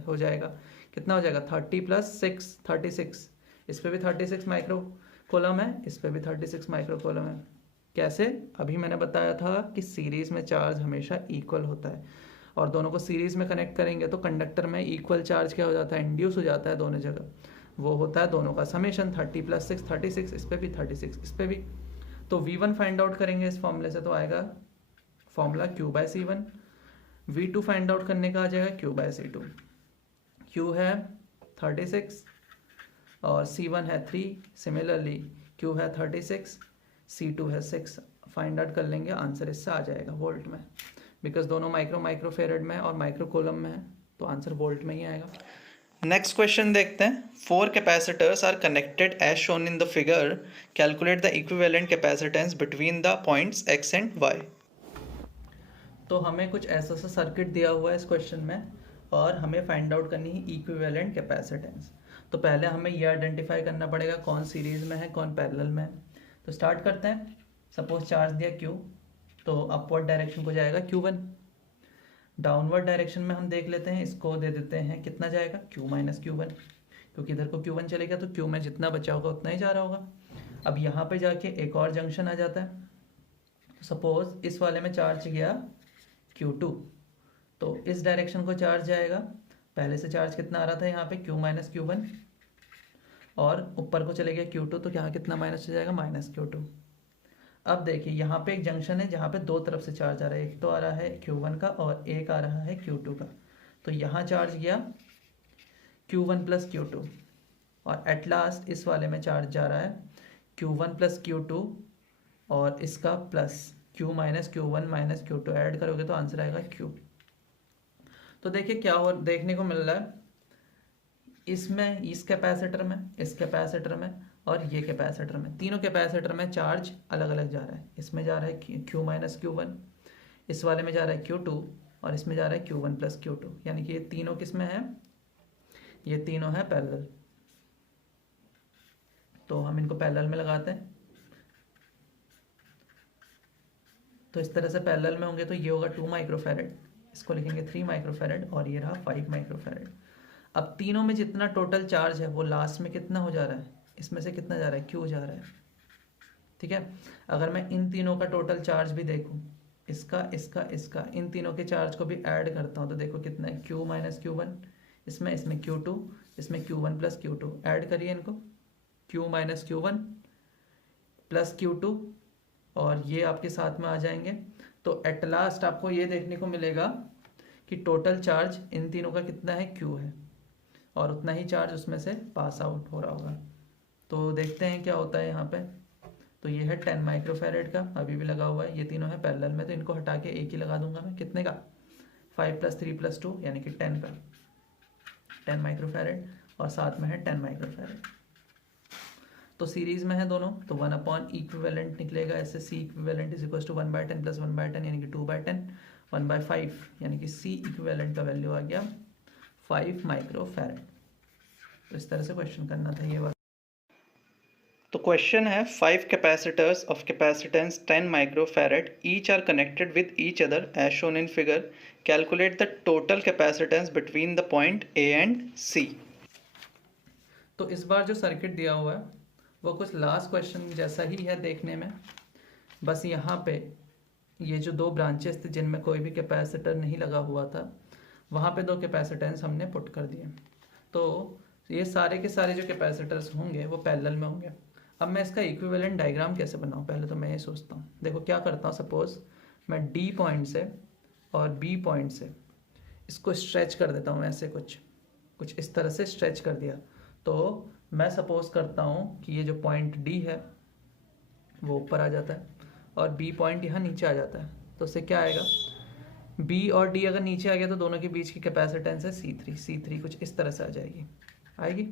हो जाएगा। कितना हो जाएगा, 30 + 6 36, इस पर भी 36 माइक्रोकूलम है, इस पर भी 36 माइक्रोकूलम है। कैसे, अभी मैंने बताया था कि सीरीज में चार्ज हमेशा इक्वल होता है और दोनों को सीरीज में कनेक्ट करेंगे तो कंडक्टर में इक्वल चार्ज क्या हो जाता है, इंड्यूस हो जाता है दोनों जगह, वो होता है दोनों का समेशन 30 + 6 36, इस पर भी 36, इस पर भी। तो V1 फाइंड आउट करेंगे इस फॉर्मूले से तो आएगा formula Q/C1। V2 find out करने का आ जाएगा Q/C2। Q है 36 और C1 है 3, सिमिलरली Q है 36, C2 है 6। फाइंड आउट कर लेंगे, आंसर इससे आ जाएगा वोल्ट में, बिकॉज दोनों माइक्रोफेरेड में और माइक्रोकूलम में है तो आंसर वोल्ट में ही आएगा। नेक्स्ट क्वेश्चन देखते हैं। 4 capacitors are connected as shown in the figure, calculate the equivalent capacitance between the points X and Y। तो हमें कुछ ऐसा सा सर्किट दिया हुआ है इस क्वेश्चन में और हमें फाइंड आउट करनी है इक्विवेलेंट कैपेसिटेंस। तो पहले हमें ये आइडेंटिफाई करना पड़ेगा कौन सीरीज में है कौन पैरेलल में है। तो स्टार्ट करते हैं। सपोज चार्ज दिया Q, तो अपवर्ड डायरेक्शन को जाएगा Q1, डाउनवर्ड डायरेक्शन में हम देख लेते हैं, इसको दे देते हैं कितना जाएगा, Q - Q1, क्योंकि इधर को Q1 चलेगा तो Q में जितना बचा होगा उतना ही जा रहा होगा। अब यहाँ पे जाके एक और जंक्शन आ जाता है। तो सपोज इस वाले में चार्ज गया Q2, तो इस डायरेक्शन को चार्ज जाएगा, पहले से चार्ज कितना आ रहा था यहाँ पे Q - Q1 और ऊपर को चले गया Q2, तो यहाँ कितना माइनस हो जाएगा, -Q2। अब देखिए यहाँ पे एक जंक्शन है जहाँ पे दो तरफ से चार्ज आ रहा है, एक तो आ रहा है Q1 का और एक आ रहा है Q2 का। तो यहाँ चार्ज गया Q1 + Q2 और एट लास्ट इस वाले में चार्ज जा रहा है Q1 + Q2 और इसका plus Q - Q1 - Q2 add करोगे तो आंसर आएगा Q। तो देखिए क्या हो देखने को मिल रहा है, इसमें, इस कैपेसिटर में, इस कैपेसिटर में और ये कैपेसिटर में, तीनों कैपेसिटर में चार्ज अलग अलग जा रहा है। इसमें जा रहा है Q माइनस Q1, इस वाले में जा रहा है Q2 और इसमें जा रहा है Q1 प्लस Q2, यानी कि ये तीनों किस में है, ये तीनों है पैरेलल। तो हम इनको पैरेलल में लगाते हैं। तो इस तरह से पैरेलल में होंगे तो ये होगा 2 माइक्रोफैरेड, इसको लिखेंगे 3 माइक्रोफैरेड और ये रहा 5 माइक्रोफैरेड। अब तीनों में जितना टोटल चार्ज है वो लास्ट में कितना हो जा रहा है, इसमें से कितना जा रहा है, Q जा रहा है। ठीक है, अगर मैं इन तीनों का टोटल चार्ज भी देखूं, इसका इसका इसका, इन तीनों के चार्ज को भी ऐड करता हूं तो देखो कितना है, Q माइनस Q1, इसमें Q2, इसमें Q1 प्लस Q2, ऐड करिए इनको, Q minus Q1 plus Q2 और ये आपके साथ में आ जाएंगे। तो एट लास्ट आपको ये देखने को मिलेगा कि टोटल चार्ज इन तीनों का कितना है, Q है, और उतना ही चार्ज उसमें से पास आउट हो रहा होगा। तो देखते हैं क्या होता है यहाँ पे। तो ये है 10 माइक्रोफैरेड का, अभी भी लगा हुआ है, ये तीनों है पैरेलल में, तो इनको हटा के एक ही लगा दूंगा मैं, कितने का, 5 प्लस 3 प्लस 2 यानी कि 10 का, 10 माइक्रोफैरेड और साथ में है 10 माइक्रोफैरेड। तो सीरीज में है दोनों, तो 1 अपॉन इक्विवेलेंट निकलेगा ऐसे, C equivalent is equal to 1/10 प्लस 1/10 यानी कि 2/10, 1/5 यानी कि सी इक्विवेलेंट का वैल्यू आ गया 5 माइक्रोफैरेड। तो इस तरह से क्वेश्चन करना था ये वाला। तो क्वेश्चन है 5 capacitors of capacitance 10 microfarad each are connected with each other as shown in figure, calculate the total capacitance between the point A and C. तो इस बार जो सर्किट दिया हुआ है वो कुछ लास्ट क्वेश्चन जैसा ही है देखने में, बस यहाँ पे ये जो दो ब्रांचेस थे जिनमें कोई भी कैपेसिटर नहीं लगा हुआ था, वहाँ पे दो कैपेसिटेंस हमने पुट कर दिए। तो ये सारे के सारे जो कैपेसिटर्स होंगे वो पैरेलल में होंगे। अब मैं इसका इक्विवेलेंट डायग्राम कैसे बनाऊँ, पहले तो मैं ये सोचता हूँ। देखो क्या करता हूँ, सपोज मैं डी पॉइंट से और बी पॉइंट से इसको स्ट्रेच कर देता हूँ, ऐसे कुछ इस तरह से स्ट्रेच कर दिया। तो मैं सपोज करता हूँ कि ये जो पॉइंट डी है वो ऊपर आ जाता है और बी पॉइंट यहाँ नीचे आ जाता है। तो उससे क्या आएगा, बी और डी अगर नीचे आ गया तो दोनों के बीच की कैपेसिटेंस है C3 कुछ इस तरह से आ जाएगी, आएगी।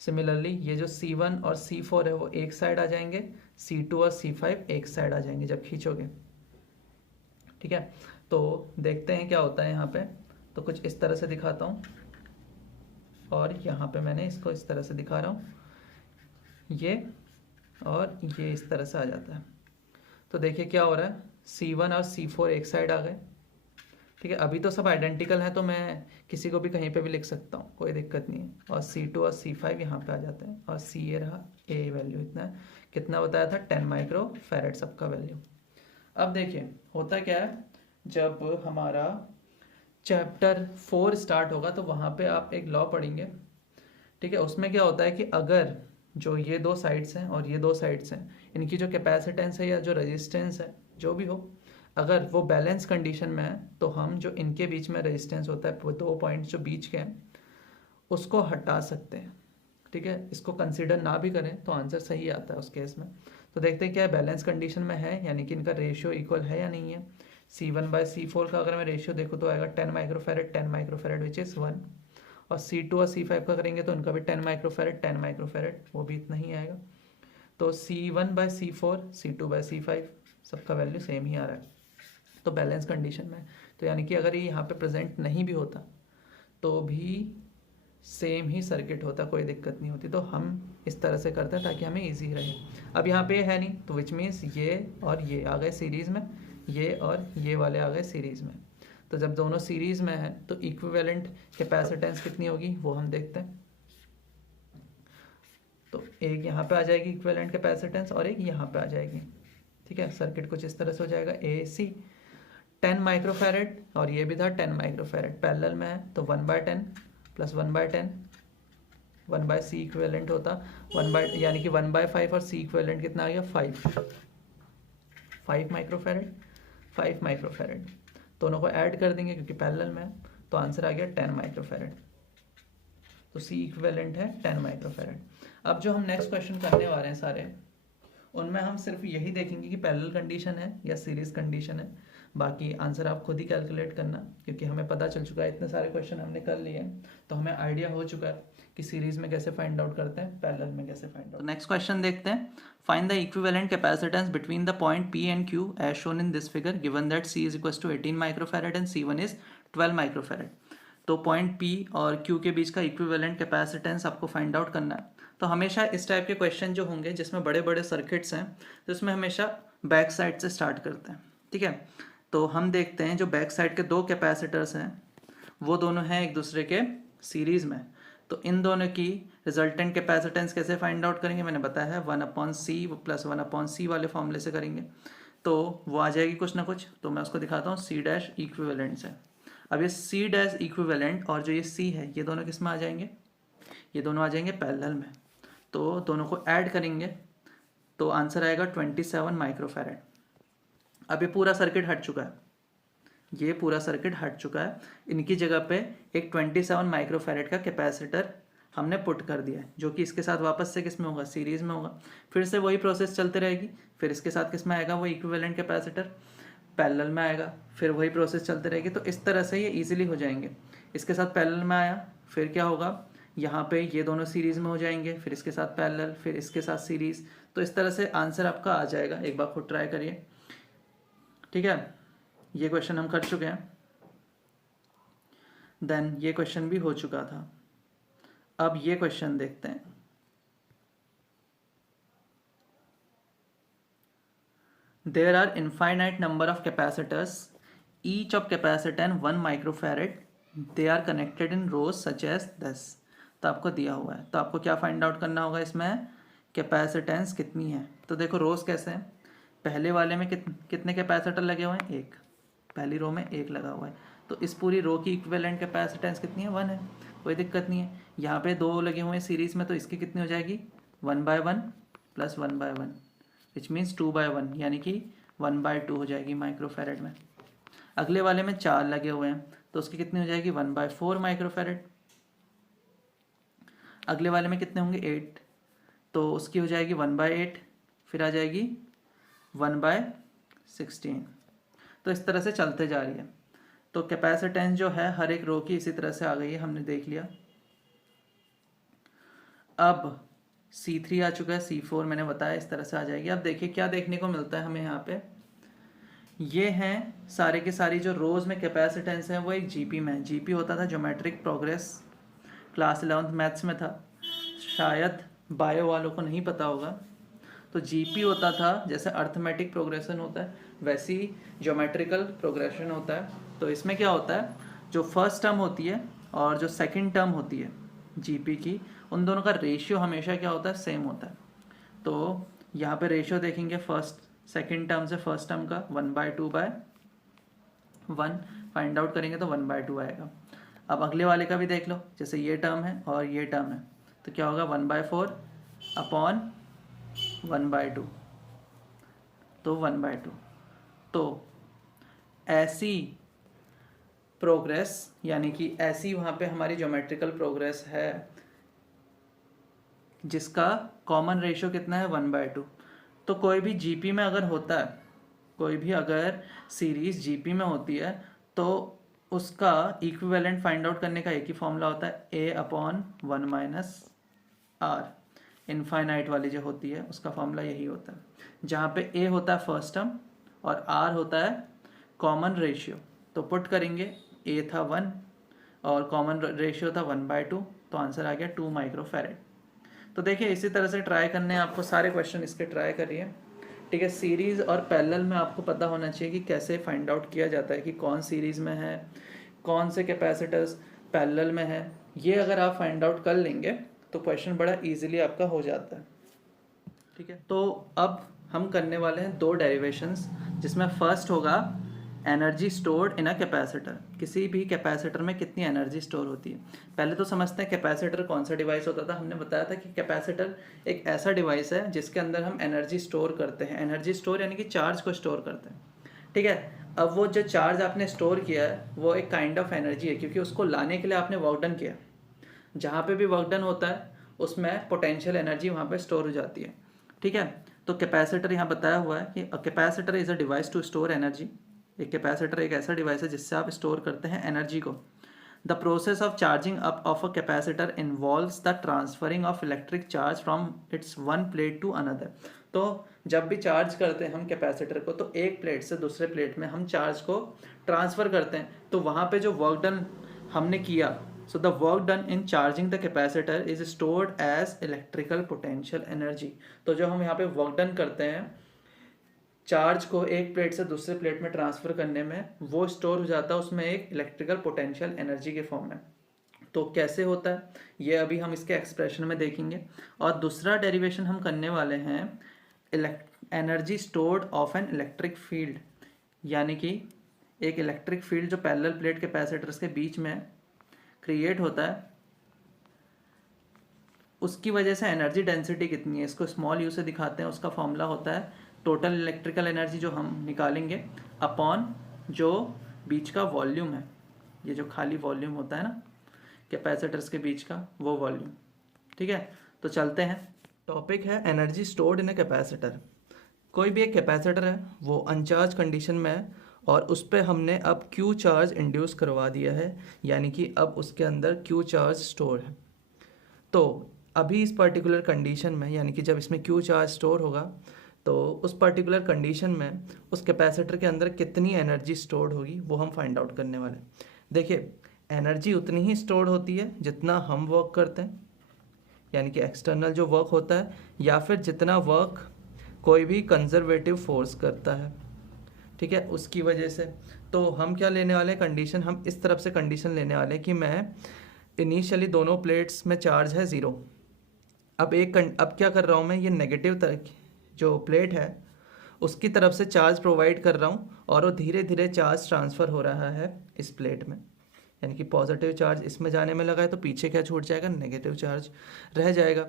सिमिलरली ये जो C1 और C4 है वो एक साइड आ जाएंगे, C2 और C5 एक साइड आ जाएंगे जब खींचोगे। ठीक है, तो देखते हैं क्या होता है यहाँ पे। तो कुछ इस तरह से दिखाता हूँ और यहाँ पे मैंने इसको इस तरह से दिखा रहा हूँ, ये और ये इस तरह से आ जाता है। तो देखिए क्या हो रहा है, C1 और C4 एक साइड आ गए। ठीक है, अभी तो सब आइडेंटिकल है तो मैं किसी को भी कहीं पे भी लिख सकता हूँ, कोई दिक्कत नहीं है। और C2 और C5 यहाँ पे आ जाते हैं और C ये रहा, A वैल्यू इतना है, कितना बताया था, 10 माइक्रोफैरेड सबका वैल्यू। अब देखिए होता क्या है, जब हमारा चैप्टर 4 स्टार्ट होगा तो वहाँ पे आप एक लॉ पढ़ेंगे। ठीक है, उसमें क्या होता है कि अगर जो ये दो साइड्स हैं और ये दो साइड्स हैं, इनकी जो कैपेसिटेंस है या जो रेजिस्टेंस है जो भी हो, अगर वो बैलेंस कंडीशन में है तो हम जो इनके बीच में रेजिस्टेंस होता है, वो दो पॉइंट्स जो बीच के हैं उसको हटा सकते हैं। ठीक है, इसको कंसीडर ना भी करें तो आंसर सही आता है उस केस में। तो देखते हैं क्या है, बैलेंस कंडीशन में है यानी कि इनका रेशियो इक्वल है या नहीं है। C1/C4 का अगर मैं रेशियो देखूँ तो आएगा 10 माइक्रोफैरेड विच इज़ 1, और C2 और C5 का करेंगे तो उनका भी 10 माइक्रोफैरेड वो भी इतना ही आएगा। तो C1/C4 C2/C5 सबका वैल्यू सेम ही आ रहा है, तो बैलेंस कंडीशन में। तो यानी कि अगर ये यहाँ पे प्रेजेंट नहीं भी होता तो भी सेम ही सर्किट होता, कोई दिक्कत नहीं होती। तो हम इस तरह से करते हैं ताकि हमें इजी रहे। अब यहाँ पे है नहीं तो विच मीन्स ये और ये आ गए सीरीज़ में, ये और ये वाले आ गए सीरीज़ में। तो जब दोनों सीरीज़ में है तो इक्विवेलेंट कैपेसिटेंस कितनी होगी वो हम देखते हैं। तो एक यहाँ पे आ जाएगी इक्विवेलेंट कैपेसिटेंस और एक यहाँ पे आ जाएगी। ठीक है, सर्किट कुछ इस तरह से हो जाएगा, AC 10 माइक्रोफैरेड और ये भी था 10 माइक्रोफैरेड पैरेलल में है, तो 1/10 प्लस 1/10 1/C इक्विवेलेंट होता 1/ यानी कि 1/5 और C इक्विवेलेंट कितना आ गया 5 माइक्रोफैरेड दोनों को ऐड कर देंगे क्योंकि पैरेलल में है, तो आंसर आ गया 10 माइक्रोफैरेड। तो C इक्विवेलेंट है 10 माइक्रोफैरेड। अब जो हम नेक्स्ट क्वेश्चन करने वाले हैं सारे उनमें हम सिर्फ यही देखेंगे कि पैरेलल कंडीशन है या सीरीज कंडीशन है। बाकी आंसर आप खुद ही कैलकुलेट करना, क्योंकि हमें पता चल चुका है, इतने सारे क्वेश्चन हमने कर लिए हैं, तो हमें आइडिया हो चुका है कि सीरीज में कैसे फाइंड आउट करते हैं, पैरेलल में कैसे फाइंड आउट। नेक्स्ट क्वेश्चन देखते हैं। Find the equivalent capacitance between the point P and Q as shown in this figure given that C is equal to 18 microfarad and C1 is 12 microfarad. तो point P और Q के बीच का equivalent capacitance आपको find out करना है। तो हमेशा इस टाइप के क्वेश्चन जो होंगे जिसमें बड़े बड़े सर्किट्स हैं, तो इसमें हमेशा बैक साइड से स्टार्ट करते हैं, ठीक है। तो हम देखते हैं जो बैक साइड के दो कैपेसिटर्स हैं वो दोनों हैं एक दूसरे के सीरीज में। तो इन दोनों की रिजल्टेंट कैपेसिटेंस कैसे फाइंड आउट करेंगे, मैंने बताया है 1/C प्लस 1/C वाले फॉर्मूले से करेंगे। तो वो आ जाएगी कुछ ना कुछ, तो मैं उसको दिखाता हूँ C डैश इक्विवेलेंट से। अब ये C डैश इक्विवेलेंट और जो ये C है, ये दोनों किस में आ जाएंगे, ये दोनों आ जाएंगे पैरेलल में। तो दोनों को ऐड करेंगे तो आंसर आएगा 27 माइक्रोफैरड। अब ये पूरा सर्किट हट चुका है, ये पूरा सर्किट हट चुका है। इनकी जगह पे एक 27 माइक्रोफैरड का कैपेसिटर हमने पुट कर दिया है, जो कि इसके साथ वापस से किस में होगा, सीरीज में होगा। फिर से वही प्रोसेस चलते रहेगी, फिर इसके साथ किस में आएगा, वो इक्विवेलेंट कैपेसिटर पैरेलल में आएगा, फिर वही प्रोसेस चलते रहेगी। तो इस तरह से ये इजीली हो जाएंगे। इसके साथ पैरेलल में आया, फिर क्या होगा, यहाँ पे ये दोनों सीरीज में हो जाएंगे, फिर इसके साथ पैरेलल, फिर इसके साथ सीरीज। तो इस तरह से आंसर आपका आ जाएगा। एक बार खुद ट्राई करिए, ठीक है। ये क्वेश्चन हम कर चुके हैं, देन ये क्वेश्चन भी हो चुका था। अब ये क्वेश्चन देखते हैं। There are infinite number of capacitors, each of capacitance 1 microfarad. They are connected in rows such as this. तो आपको दिया हुआ है, तो आपको क्या फाइंड आउट करना होगा, इसमें कैपेसिटेंस कितनी है। तो देखो रोज कैसे हैं, पहले वाले में कितने कैपेसिटर लगे हुए हैं, एक, पहली रो में एक लगा हुआ है। तो इस पूरी रो की इक्विवेलेंट कैपेसिटेंस कितनी है, 1 है, कोई दिक्कत नहीं है। यहाँ पे दो लगे हुए हैं सीरीज में, तो इसकी कितनी हो जाएगी, 1/1 प्लस 1/1 विच मीन्स 2/1, यानी कि 1/2 हो जाएगी माइक्रोफैरड में। अगले वाले में 4 लगे हुए हैं, तो उसकी कितनी हो जाएगी, 1/4 माइक्रोफैरड। अगले वाले में कितने होंगे, 8, तो उसकी हो जाएगी 1/8, फिर आ जाएगी 1/16। तो इस तरह से चलते जा रही है। तो कैपेसिटेंस जो है हर एक रो की इसी तरह से आ गई है, हमने देख लिया। अब C3 आ चुका है, C4 मैंने बताया इस तरह से आ जाएगी। अब देखिए क्या देखने को मिलता है हमें यहाँ पे, ये हैं सारे के सारी जो रोज में कैपेसिटेंस है वो एक जीपी में है। जीपी होता था geometric progress, class 11th maths में था, शायद बायो वालों को नहीं पता होगा। तो जीपी होता था जैसे अर्थमेटिक प्रोग्रेशन होता है, वैसी ज्योमेट्रिकल प्रोग्रेशन होता है। तो इसमें क्या होता है, जो फर्स्ट टर्म होती है और जो सेकंड टर्म होती है जीपी की, उन दोनों का रेशियो हमेशा क्या होता है, सेम होता है। तो यहाँ पे रेशियो देखेंगे फर्स्ट सेकंड टर्म से फर्स्ट टर्म का 1/2/1 फाइंड आउट करेंगे तो 1/2 आएगा। अब अगले वाले का भी देख लो, जैसे ये टर्म है और ये टर्म है, तो क्या होगा, 1/4/1/2, तो 1/2। तो ऐसी प्रोग्रेस, यानी कि ऐसी वहाँ पे हमारी ज्योमेट्रिकल प्रोग्रेस है जिसका कॉमन रेशियो कितना है, 1/2। तो कोई भी जीपी में अगर होता है, कोई भी अगर सीरीज जीपी में होती है, तो उसका इक्विवेलेंट फाइंड आउट करने का एक ही फॉर्मूला होता है, A/1 - R। इनफाइनाइट वाली जो होती है उसका फॉर्मूला यही होता है, जहाँ पे A होता है फर्स्ट टर्म और R होता है कॉमन रेशियो। तो पुट करेंगे, A था 1 और कॉमन रेशियो था 1/2, तो आंसर आ गया 2 माइक्रोफैरड। तो देखिए इसी तरह से ट्राई करने हैं आपको, सारे क्वेश्चन इसके ट्राई करिए, ठीक है। सीरीज़ और पैरेलल में आपको पता होना चाहिए कि कैसे फाइंड आउट किया जाता है कि कौन सीरीज़ में है, कौन से कैपेसिटर्स पैरेलल में है। ये अगर आप फाइंड आउट कर लेंगे तो क्वेश्चन बड़ा इजीली आपका हो जाता है, ठीक है। तो अब हम करने वाले हैं 2 डेरिवेशंस, जिसमें फर्स्ट होगा energy stored in a capacitor. किसी भी कैपेसिटर में कितनी एनर्जी स्टोर होती है। पहले तो समझते हैं कैपेसिटर कौन सा डिवाइस होता था। हमने बताया था कि कैपेसिटर एक ऐसा डिवाइस है जिसके अंदर हम एनर्जी स्टोर करते हैं। एनर्जी स्टोर यानी कि चार्ज को स्टोर करते हैं, ठीक है। अब वो जो चार्ज आपने स्टोर किया है वो एक काइंड ऑफ एनर्जी है, क्योंकि उसको लाने के लिए आपने वर्क डन किया। जहाँ पे भी वर्क डन होता है उसमें पोटेंशियल एनर्जी वहाँ पे स्टोर हो जाती है, ठीक है। तो कैपेसिटर यहाँ बताया हुआ है कि capacitor is a device to store energy. एक कैपेसिटर एक ऐसा डिवाइस है जिससे आप स्टोर करते हैं एनर्जी को। The process of charging up of a capacitor involves the transferring of electric charge from its one plate to another. तो जब भी चार्ज करते हैं हम कैपेसिटर को, तो एक प्लेट से दूसरे प्लेट में हम चार्ज को ट्रांसफ़र करते हैं। तो वहाँ पे जो वर्क डन हमने किया, so the work done in charging the capacitor is stored as electrical potential energy. तो जो हम यहाँ पे वर्क डन करते हैं चार्ज को एक प्लेट से दूसरे प्लेट में ट्रांसफ़र करने में, वो स्टोर हो जाता है उसमें एक इलेक्ट्रिकल पोटेंशियल एनर्जी के फॉर्म में। तो कैसे होता है ये अभी हम इसके एक्सप्रेशन में देखेंगे। और दूसरा डेरिवेशन हम करने वाले हैं energy stored of an electric field, यानी कि एक इलेक्ट्रिक फील्ड जो पैरेलल प्लेट कैपेसिटर्स के बीच में क्रिएट होता है, उसकी वजह से एनर्जी डेंसिटी कितनी है इसको स्मॉल यू से दिखाते हैं। उसका फॉर्मूला होता है टोटल इलेक्ट्रिकल एनर्जी जो हम निकालेंगे अपॉन जो बीच का वॉल्यूम है, ये जो खाली वॉल्यूम होता है ना कैपेसिटर्स के बीच का, वो वॉल्यूम। ठीक है, तो चलते हैं। टॉपिक है energy stored in a capacitor. कोई भी एक कैपेसिटर है वो अनचार्ज कंडीशन में है और उस पर हमने अब क्यू चार्ज इंड्यूस करवा दिया है, यानी कि अब उसके अंदर क्यू चार्ज स्टोर है। तो अभी इस पर्टिकुलर कंडीशन में, यानी कि जब इसमें क्यू चार्ज स्टोर होगा, तो उस पर्टिकुलर कंडीशन में उस कैपेसिटर के अंदर कितनी एनर्जी स्टोर्ड होगी वो हम फाइंड आउट करने वाले। देखिए, एनर्जी उतनी ही स्टोर्ड होती है जितना हम वर्क करते हैं, यानी कि एक्सटर्नल जो वर्क होता है, या फिर जितना वर्क कोई भी कंजर्वेटिव फोर्स करता है। ठीक है, उसकी वजह से तो हम क्या लेने वाले हैं कंडीशन, हम इस तरफ से कंडीशन लेने वाले हैं कि मैं इनिशियली दोनों प्लेट्स में चार्ज है 0। अब क्या कर रहा हूँ मैं, ये नेगेटिव जो प्लेट है उसकी तरफ से चार्ज प्रोवाइड कर रहा हूँ और वो धीरे धीरे चार्ज ट्रांसफ़र हो रहा है इस प्लेट में, यानी कि पॉजिटिव चार्ज इसमें जाने में लगा है तो पीछे क्या छूट जाएगा, नेगेटिव चार्ज रह जाएगा।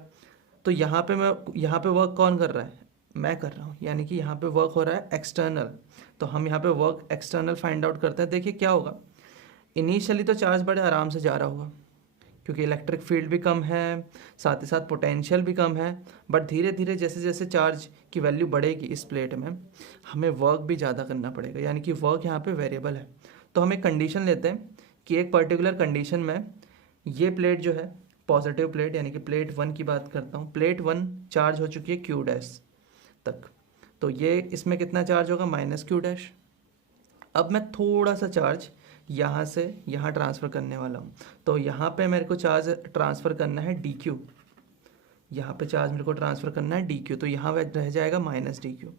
तो यहाँ पे वर्क कौन कर रहा है, मैं कर रहा हूँ, यानी कि यहाँ पे वर्क हो रहा है एक्सटर्नल। तो हम यहाँ पे वर्क एक्सटर्नल फाइंड आउट करते हैं। देखिए क्या होगा, इनिशियली तो चार्ज बड़े आराम से जा रहा होगा क्योंकि इलेक्ट्रिक फील्ड भी कम है, साथ ही साथ पोटेंशियल भी कम है। बट धीरे धीरे जैसे जैसे चार्ज की वैल्यू बढ़ेगी इस प्लेट में, हमें वर्क भी ज़्यादा करना पड़ेगा, यानी कि वर्क यहाँ पे वेरिएबल है। तो हम एक कंडीशन लेते हैं कि एक पर्टिकुलर कंडीशन में ये प्लेट जो है पॉजिटिव प्लेट, यानी कि प्लेट 1 की बात करता हूँ, प्लेट 1 चार्ज हो चुकी है क्यू डैश तक। तो ये इसमें कितना चार्ज होगा, माइनस क्यू डैश। अब मैं थोड़ा सा चार्ज यहाँ से यहाँ ट्रांसफ़र करने वाला हूँ। तो यहाँ पे मेरे को चार्ज ट्रांसफ़र करना है डी क्यू, यहाँ पे चार्ज मेरे को ट्रांसफ़र करना है डी क्यू, तो यहाँ रह जाएगा माइनस डी क्यू।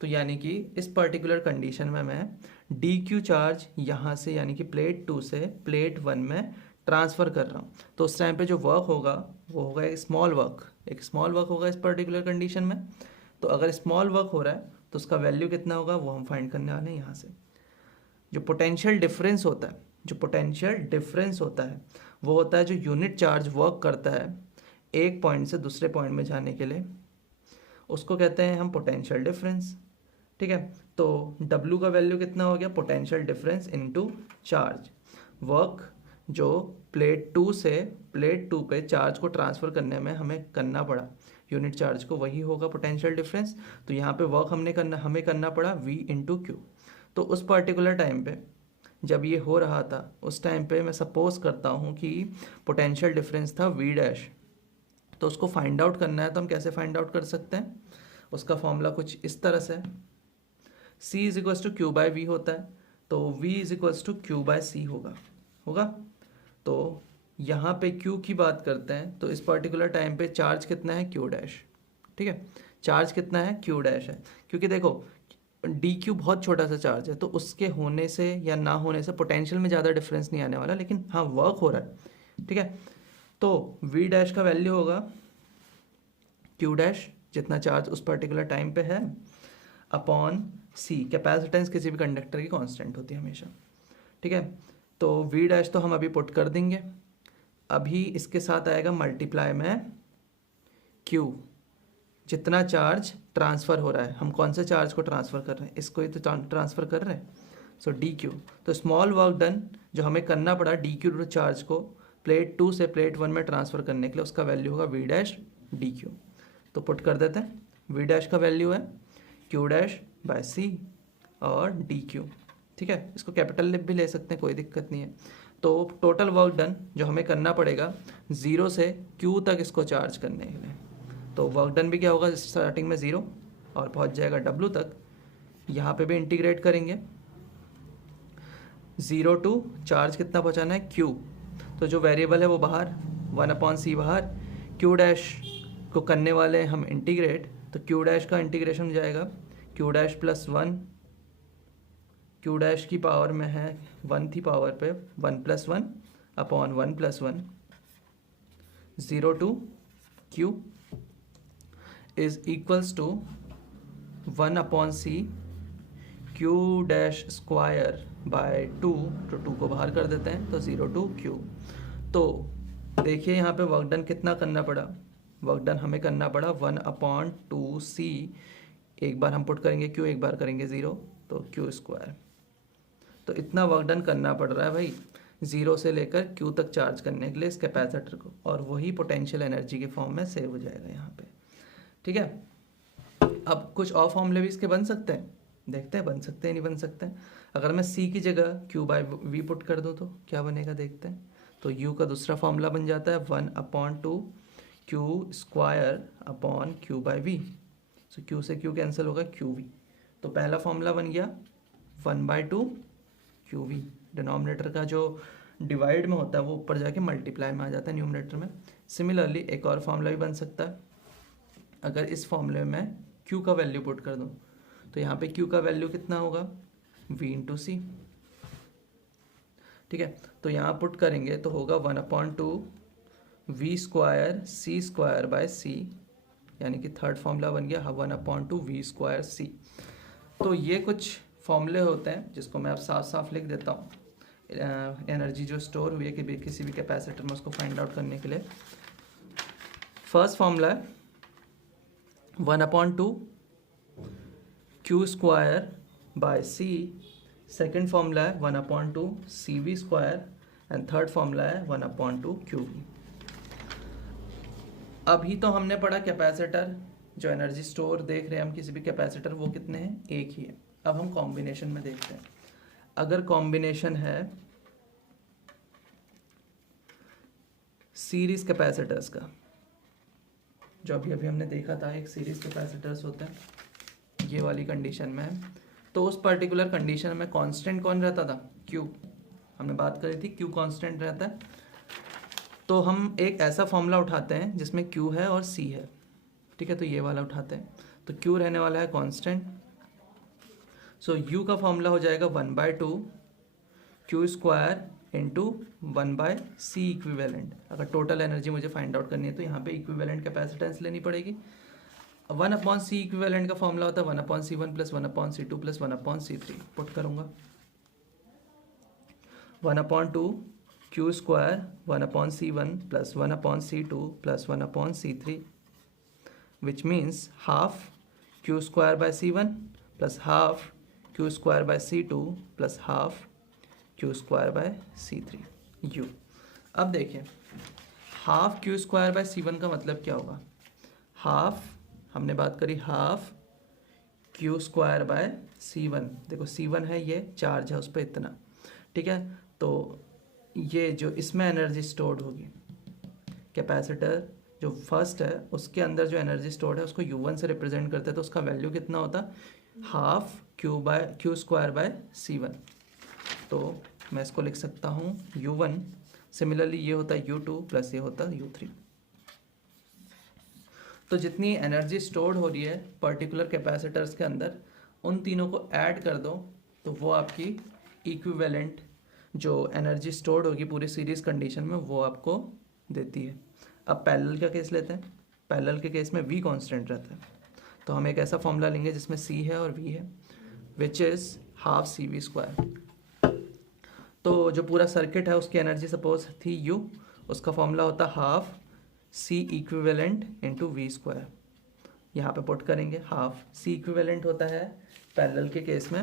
तो यानी कि इस पर्टिकुलर कंडीशन में मैं डी क्यू चार्ज यहाँ से, यानी कि प्लेट 2 से प्लेट 1 में ट्रांसफ़र कर रहा हूँ। तो उस टाइम पे जो वर्क होगा वो होगा एक स्मॉल वर्क होगा इस पर्टिकुलर कंडीशन में। तो अगर स्मॉल वर्क हो रहा है तो उसका वैल्यू कितना होगा वो हम फाइंड करने वाले हैं यहाँ से। जो पोटेंशियल डिफरेंस होता है वो होता है जो यूनिट चार्ज वर्क करता है एक पॉइंट से दूसरे पॉइंट में जाने के लिए, उसको कहते हैं हम पोटेंशियल डिफरेंस। ठीक है, तो W का वैल्यू कितना हो गया, potential difference into charge. Work जो प्लेट 2 से प्लेट 2 पे चार्ज को ट्रांसफ़र करने में हमें करना पड़ा यूनिट चार्ज को, वही होगा पोटेंशियल डिफरेंस। तो यहाँ पे वर्क हमें करना पड़ा V इंटू क्यू। तो उस पर्टिकुलर टाइम पे जब ये हो रहा था उस टाइम पे मैं सपोज करता हूँ कि पोटेंशियल डिफरेंस था V डैश। तो उसको फाइंड आउट करना है तो हम कैसे फाइंड आउट कर सकते हैं, उसका फॉर्मूला कुछ इस तरह से, C is equals to Q by V होता है, तो V is equals to Q by C होगा। तो यहाँ पे Q की बात करते हैं तो इस पर्टिकुलर टाइम पे चार्ज कितना है, Q डैश। ठीक है, चार्ज कितना है, Q डैश है, क्योंकि देखो डी क्यू बहुत छोटा सा चार्ज है तो उसके होने से या ना होने से पोटेंशियल में ज़्यादा डिफरेंस नहीं आने वाला, लेकिन हाँ वर्क हो रहा है। ठीक है, तो V डैश का वैल्यू होगा Q डैश, जितना चार्ज उस पर्टिकुलर टाइम पे है, अपॉन C, कैपेसिटेंस किसी भी कंडक्टर की कांस्टेंट होती है हमेशा। ठीक है, तो V डैश तो हम अभी पुट कर देंगे, अभी इसके साथ आएगा मल्टीप्लाई में Q, जितना चार्ज ट्रांसफ़र हो रहा है, हम कौन से चार्ज को ट्रांसफ़र कर रहे हैं, इसको ही तो ट्रांसफ़र कर रहे हैं, सो डी क्यू। तो स्मॉल वर्क डन जो हमें करना पड़ा डी क्यू चार्ज को प्लेट 2 से प्लेट 1 में ट्रांसफ़र करने के लिए, उसका वैल्यू होगा V डैश डी क्यू। तो पुट कर देते हैं वी डैश का वैल्यू है क्यू डैश बाय सी और डी क्यू। ठीक है, इसको कैपिटल भी ले सकते हैं, कोई दिक्कत नहीं है। तो टोटल वर्क डन जो हमें करना पड़ेगा 0 से Q तक इसको चार्ज करने के लिए, तो वर्क डन भी क्या होगा, स्टार्टिंग में 0 और पहुंच जाएगा W तक। यहाँ पे भी इंटीग्रेट करेंगे 0 टू चार्ज कितना पहुँचाना है Q, तो जो वेरिएबल है वो बाहर 1/c बाहर, Q डैश को करने वाले हम इंटीग्रेट, तो Q डैश का इंटीग्रेशन हो जाएगा Q dash plus 1, Q dash की पावर में है 1 थी पावर पे 1 plus 1 upon 1 plus 1, 0 to Q is equals to 1 upon C Q dash square by 2, तो 2 को बाहर कर देते हैं, तो 0 टू Q। तो देखिए यहाँ पे वर्क डन कितना करना पड़ा, वर्क डन हमें करना पड़ा 1/2c, एक बार हम पुट करेंगे Q, एक बार करेंगे 0, तो Q स्क्वायर। तो इतना वर्क डन करना पड़ रहा है भाई 0 से लेकर Q तक चार्ज करने के लिए इस कैपेसिटर को, और वही पोटेंशियल एनर्जी के फॉर्म में सेव हो जाएगा यहाँ पे। ठीक है, अब कुछ और फॉर्मूले भी इसके बन सकते हैं, देखते हैं बन सकते हैं नहीं बन सकते हैं। अगर मैं C की जगह Q बाय V पुट कर दूँ तो क्या बनेगा देखते हैं। तो U का दूसरा फॉर्मूला बन जाता है 1/2 Q square upon Q by V। So Q से Q कैंसिल होगा QV, तो पहला फॉर्मूला बन गया 1/2 QV। डिनोमिनेटर का जो डिवाइड में होता है वो ऊपर जाके मल्टीप्लाई में आ जाता है न्यूमरेटर में। सिमिलरली एक और फॉर्मूला भी बन सकता है, अगर इस फॉर्मूले में Q का वैल्यू पुट कर दूँ तो यहाँ पे Q का वैल्यू कितना होगा V इंटू सी। ठीक है, तो यहाँ पुट करेंगे तो होगा 1/2 V square C square by C, यानी कि थर्ड फॉर्मूला बन गया 1/2 V स्क्वायर C। तो ये कुछ फॉर्मूले होते हैं जिसको मैं अब साफ साफ लिख देता हूँ, एनर्जी जो स्टोर हुई है कि किसी भी कैपेसिटर में उसको फाइंड आउट करने के लिए। फर्स्ट फॉर्मूला है 1/2 Q square by C, second formula है 1/2 CV square, and third formula है 1/2 QV। अभी तो हमने पढ़ा कैपेसिटर, जो एनर्जी स्टोर देख रहे हैं हम किसी भी कैपेसिटर, वो कितने हैं, एक ही है। अब हम कॉम्बिनेशन में देखते हैं। अगर कॉम्बिनेशन है सीरीज कैपेसिटर्स का, जो अभी अभी हमने देखा था एक सीरीज कैपेसिटर्स होते हैं, ये वाली कंडीशन में है, तो उस पर्टिकुलर कंडीशन में कांस्टेंट कौन रहता था, Q। हमने बात करी थी Q कांस्टेंट रहता है, तो हम एक ऐसा फॉर्मूला उठाते हैं जिसमें Q है और C है। ठीक है, तो ये वाला उठाते हैं, तो Q रहने वाला है कांस्टेंट, सो U का फॉर्मूला हो जाएगा 1/2 Q square into 1/c equivalent. अगर टोटल एनर्जी मुझे फाइंड आउट करनी है तो यहाँ पे इक्विवेलेंट कैपेसिटेंस लेनी पड़ेगी। 1/c इक्विवेलेंट का फॉर्मूला होता है 1/c1 plus 1/c2 plus 1/c3। Put करूँगा 1/2 Q square 1/c1 plus 1/c2 plus 1/c3, which means half Q square by C1 plus half Q square by C2 plus half Q square by C3 U। अब देखिए half Q square by C1 का मतलब क्या होगा, half हमने बात करी half Q square by C1, देखो C1 है ये चार्ज है उस पर इतना। ठीक है, तो ये जो इसमें एनर्जी स्टोर्ड होगी, कैपेसिटर जो फर्स्ट है उसके अंदर जो एनर्जी स्टोर्ड है उसको U1 से रिप्रेजेंट करते हैं, तो उसका वैल्यू कितना होता, half Q square by C1। तो मैं इसको लिख सकता हूँ U1, सिमिलरली ये होता है U2 प्लस ये होता है U3। तो जितनी एनर्जी स्टोर्ड हो रही है पर्टिकुलर कैपेसिटर्स के अंदर, उन तीनों को ऐड कर दो तो वो आपकी इक्विवेलेंट जो एनर्जी स्टोर्ड होगी पूरी सीरीज कंडीशन में वो आपको देती है। अब पैरेलल का केस लेते हैं, पैरेलल के केस में V कांस्टेंट रहता है, तो हम एक ऐसा फॉर्मूला लेंगे जिसमें C है और V है, which is half CV square. तो जो पूरा सर्किट है उसकी एनर्जी सपोज थी U, उसका फॉर्मूला होता half C equivalent into V square. यहाँ पे पुट करेंगे हाफ C इक्विवेलेंट होता है पैरेलल के केस में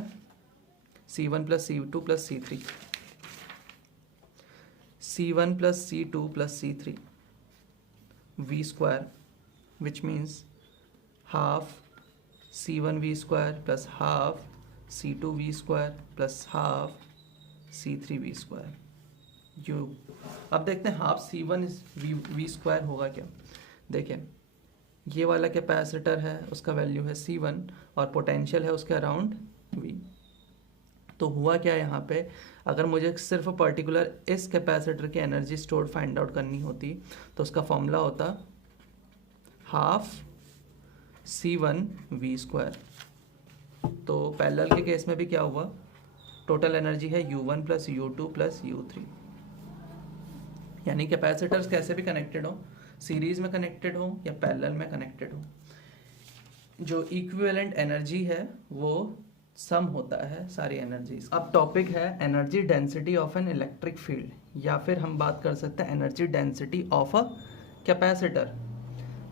C1 plus C2 plus C3, C1 plus C2 plus C3 V square, which means half C1V² plus half C2V² plus half C3V²। You अब देखते हैं हाफ C1V² होगा क्या। देखें, ये वाला कैपेसिटर है, उसका वैल्यू है C1 और पोटेंशियल है उसके अराउंड V। तो हुआ क्या यहाँ पे, अगर मुझे सिर्फ पर्टिकुलर इस कैपेसिटर की एनर्जी स्टोर्ड फाइंड आउट करनी होती तो उसका फॉर्मूला होता हाफ C1V²। तो पैरेलल के केस में भी क्या हुआ, टोटल एनर्जी है U1 plus U2 plus U3। यानी कैपेसिटर्स कैसे भी कनेक्टेड हो, सीरीज में कनेक्टेड हो या पैरेलल में कनेक्टेड हो, जो इक्विवेलेंट एनर्जी है वो सम होता है सारी एनर्जीज। अब टॉपिक है energy density of an electric field, या फिर हम बात कर सकते हैं energy density of a capacitor.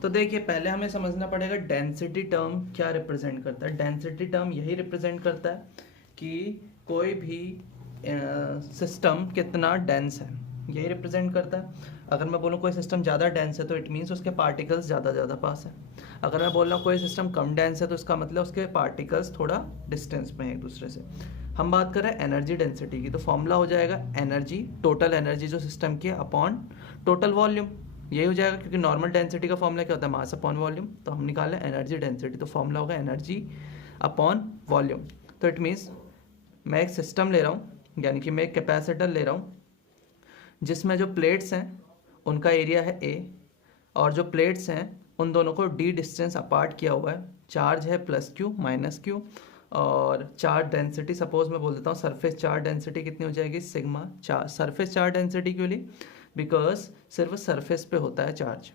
तो देखिए, पहले हमें समझना पड़ेगा डेंसिटी टर्म क्या रिप्रेजेंट करता है। डेंसिटी टर्म यही रिप्रेजेंट करता है कि कोई भी सिस्टम कितना डेंस है, यही रिप्रेजेंट करता है। अगर मैं बोलूँ कोई सिस्टम ज़्यादा डेंस है तो इट मीन्स उसके पार्टिकल्स ज़्यादा पास है। अगर मैं बोल रहा हूँ कोई सिस्टम कम डेंस है तो इसका मतलब उसके पार्टिकल्स थोड़ा डिस्टेंस में है एक दूसरे से। हम बात कर रहे हैं एनर्जी डेंसिटी की, तो फॉर्मूला हो जाएगा एनर्जी, टोटल एनर्जी जो सिस्टम की अपॉन टोटल वॉल्यूम, यही हो जाएगा। क्योंकि नॉर्मल डेंसिटी का फॉर्मूला क्या होता है, मास अपॉन वॉल्यूम। तो हम निकालें एनर्जी डेंसिटी, तो फॉर्मूला होगा एनर्जी अपॉन वॉल्यूम। तो इट मीन्स मैं एक सिस्टम ले रहा हूँ, यानी कि मैं एक कैपेसिटर ले रहा हूँ जिसमें जो प्लेट्स हैं उनका एरिया है A, और जो प्लेट्स हैं उन दोनों को D डिस्टेंस अपार्ट किया हुआ है। चार्ज है प्लस Q माइनस Q, और चार्ज डेंसिटी सपोज मैं बोल देता हूँ सरफेस चार्ज डेंसिटी कितनी हो जाएगी, सिग्मा। सरफेस चार्ज डेंसिटी क्यों ली, बिकॉज सिर्फ सरफेस पे होता है चार्ज,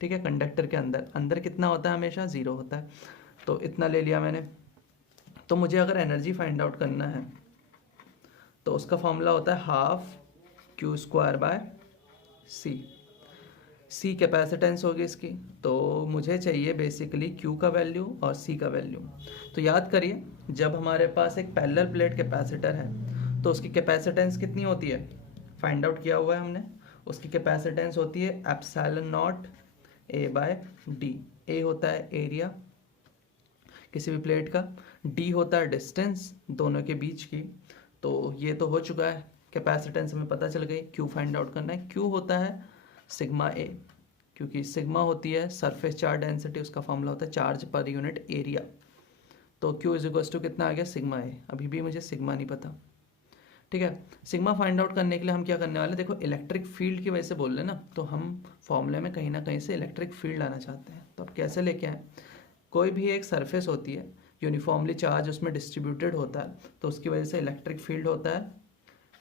ठीक है। कंडक्टर के अंदर कितना होता है, हमेशा 0 होता है। तो इतना ले लिया मैंने। तो मुझे अगर एनर्जी फाइंड आउट करना है तो उसका फॉर्मूला होता है हाफ Q²/C। C कैपेसिटेंस होगी इसकी, तो मुझे चाहिए बेसिकली Q का वैल्यू और C का वैल्यू। तो याद करिए, जब हमारे पास एक पैरेलल प्लेट कैपेसिटर है तो उसकी कैपेसिटेंस कितनी होती है, फाइंड आउट किया हुआ है हमने। उसकी कैपेसिटेंस होती है ε0 A/D। A होता है एरिया किसी भी प्लेट का, D होता है डिस्टेंस दोनों के बीच की। तो ये तो हो चुका है, कैपेसिटेंस हमें पता चल गई। Q फाइंड आउट करना है, Q होता है सिग्मा A, क्योंकि सिग्मा होती है सरफेस चार्ज डेंसिटी, उसका फॉर्मूला होता है चार्ज पर यूनिट एरिया। तो Q इज इक्वल्स टू कितना आ गया, सिग्मा A। अभी भी मुझे सिग्मा नहीं पता, ठीक है। सिग्मा फाइंड आउट करने के लिए हम क्या करने वाले, देखो इलेक्ट्रिक फील्ड की वजह से बोल रहे हैं ना, तो हम फॉर्मूले में कहीं ना कहीं से इलेक्ट्रिक फील्ड लाना चाहते हैं। तो अब कैसे लेके आए, कोई भी एक सरफेस होती है यूनिफॉर्मली चार्ज उसमें डिस्ट्रीब्यूटेड होता है, तो उसकी वजह से इलेक्ट्रिक फील्ड होता है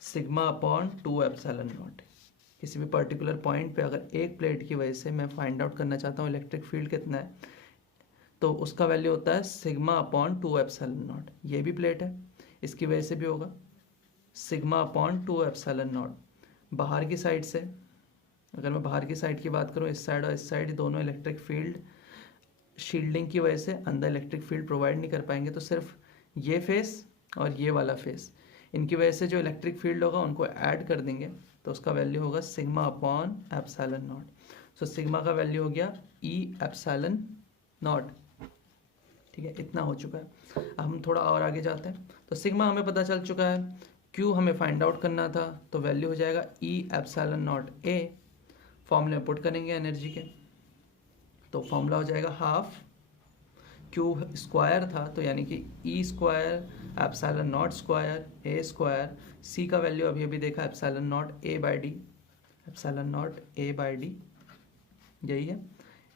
सिग्मा अपॉन 2ε0। किसी भी पर्टिकुलर पॉइंट पे अगर एक प्लेट की वजह से मैं फाइंड आउट करना चाहता हूँ इलेक्ट्रिक फील्ड कितना है, तो उसका वैल्यू होता है सिग्मा अपॉन 2ε0। ये भी प्लेट है, इसकी वजह से भी होगा सिग्मा अपॉन 2ε0। बाहर की साइड से, अगर मैं बाहर की साइड की बात करूँ, इस साइड और इस साइड दोनों इलेक्ट्रिक फील्ड शील्डिंग की वजह से अंदर इलेक्ट्रिक फील्ड प्रोवाइड नहीं कर पाएंगे, तो सिर्फ ये फेस और ये वाला फेस, इनकी वजह से जो इलेक्ट्रिक फील्ड होगा उनको ऐड कर देंगे, तो उसका वैल्यू होगा सिग्मा अपॉन ε0। सो सिग्मा का वैल्यू हो गया E ε0, ठीक है। इतना हो चुका है। अब हम थोड़ा और आगे जाते हैं। तो सिग्मा हमें पता चल चुका है, Q हमें फाइंड आउट करना था, तो वैल्यू हो जाएगा E ε0A। फॉर्मूले में पुट करेंगे एनर्जी के, तो फॉर्मूला हो जाएगा हाफ Q² था, तो यानी कि E² ε0² A²। C का वैल्यू अभी अभी देखा ε0 A/D, ε0 A/D यही है।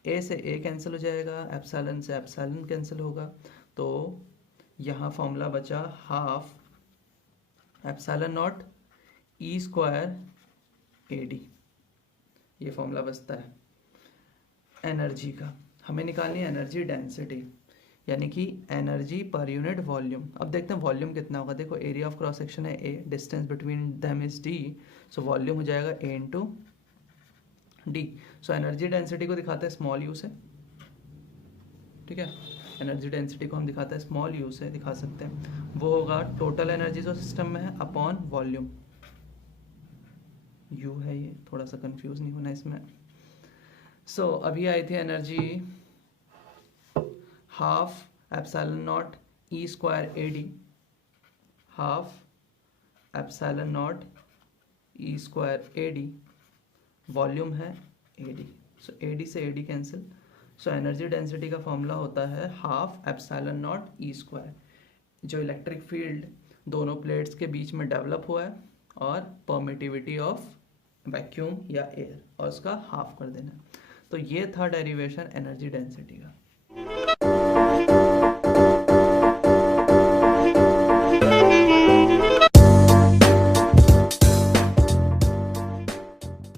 A से A कैंसिल हो जाएगा, एप्सिलॉन से एप्सिलॉन कैंसिल होगा, तो यहाँ फॉर्मूला बचा हाफ ε0 E² AD। ये फॉर्मूला बचता है एनर्जी का। हमें निकालनी है एनर्जी डेंसिटी, यानी कि एनर्जी पर यूनिट वॉल्यूम। अब देखते हैं वॉल्यूम कितना होगा। देखो एरिया ऑफ क्रॉस सेक्शन है A, distance between them is D, so volume हो जाएगा A into D। So energy density को दिखाते हैं स्मॉल u से, ठीक है। एनर्जी डेंसिटी को हम दिखाते हैं स्मॉल u से, दिखा सकते हैं। वो होगा टोटल एनर्जी जो सिस्टम में है अपॉन वॉल्यूम। u है ये, थोड़ा सा कंफ्यूज नहीं होना इसमें। सो अभी आई थी energy half epsilon naught E square A D, half epsilon naught E square A D, volume है A D. So A D से A D cancel. So energy density का फॉर्मूला होता है half epsilon naught E square, जो electric field दोनों plates के बीच में डेवलप हुआ है, और परमिटिविटी ऑफ वैक्यूम या एयर, और उसका हाफ कर देना। तो ये था डेरिवेशन एनर्जी डेंसिटी का।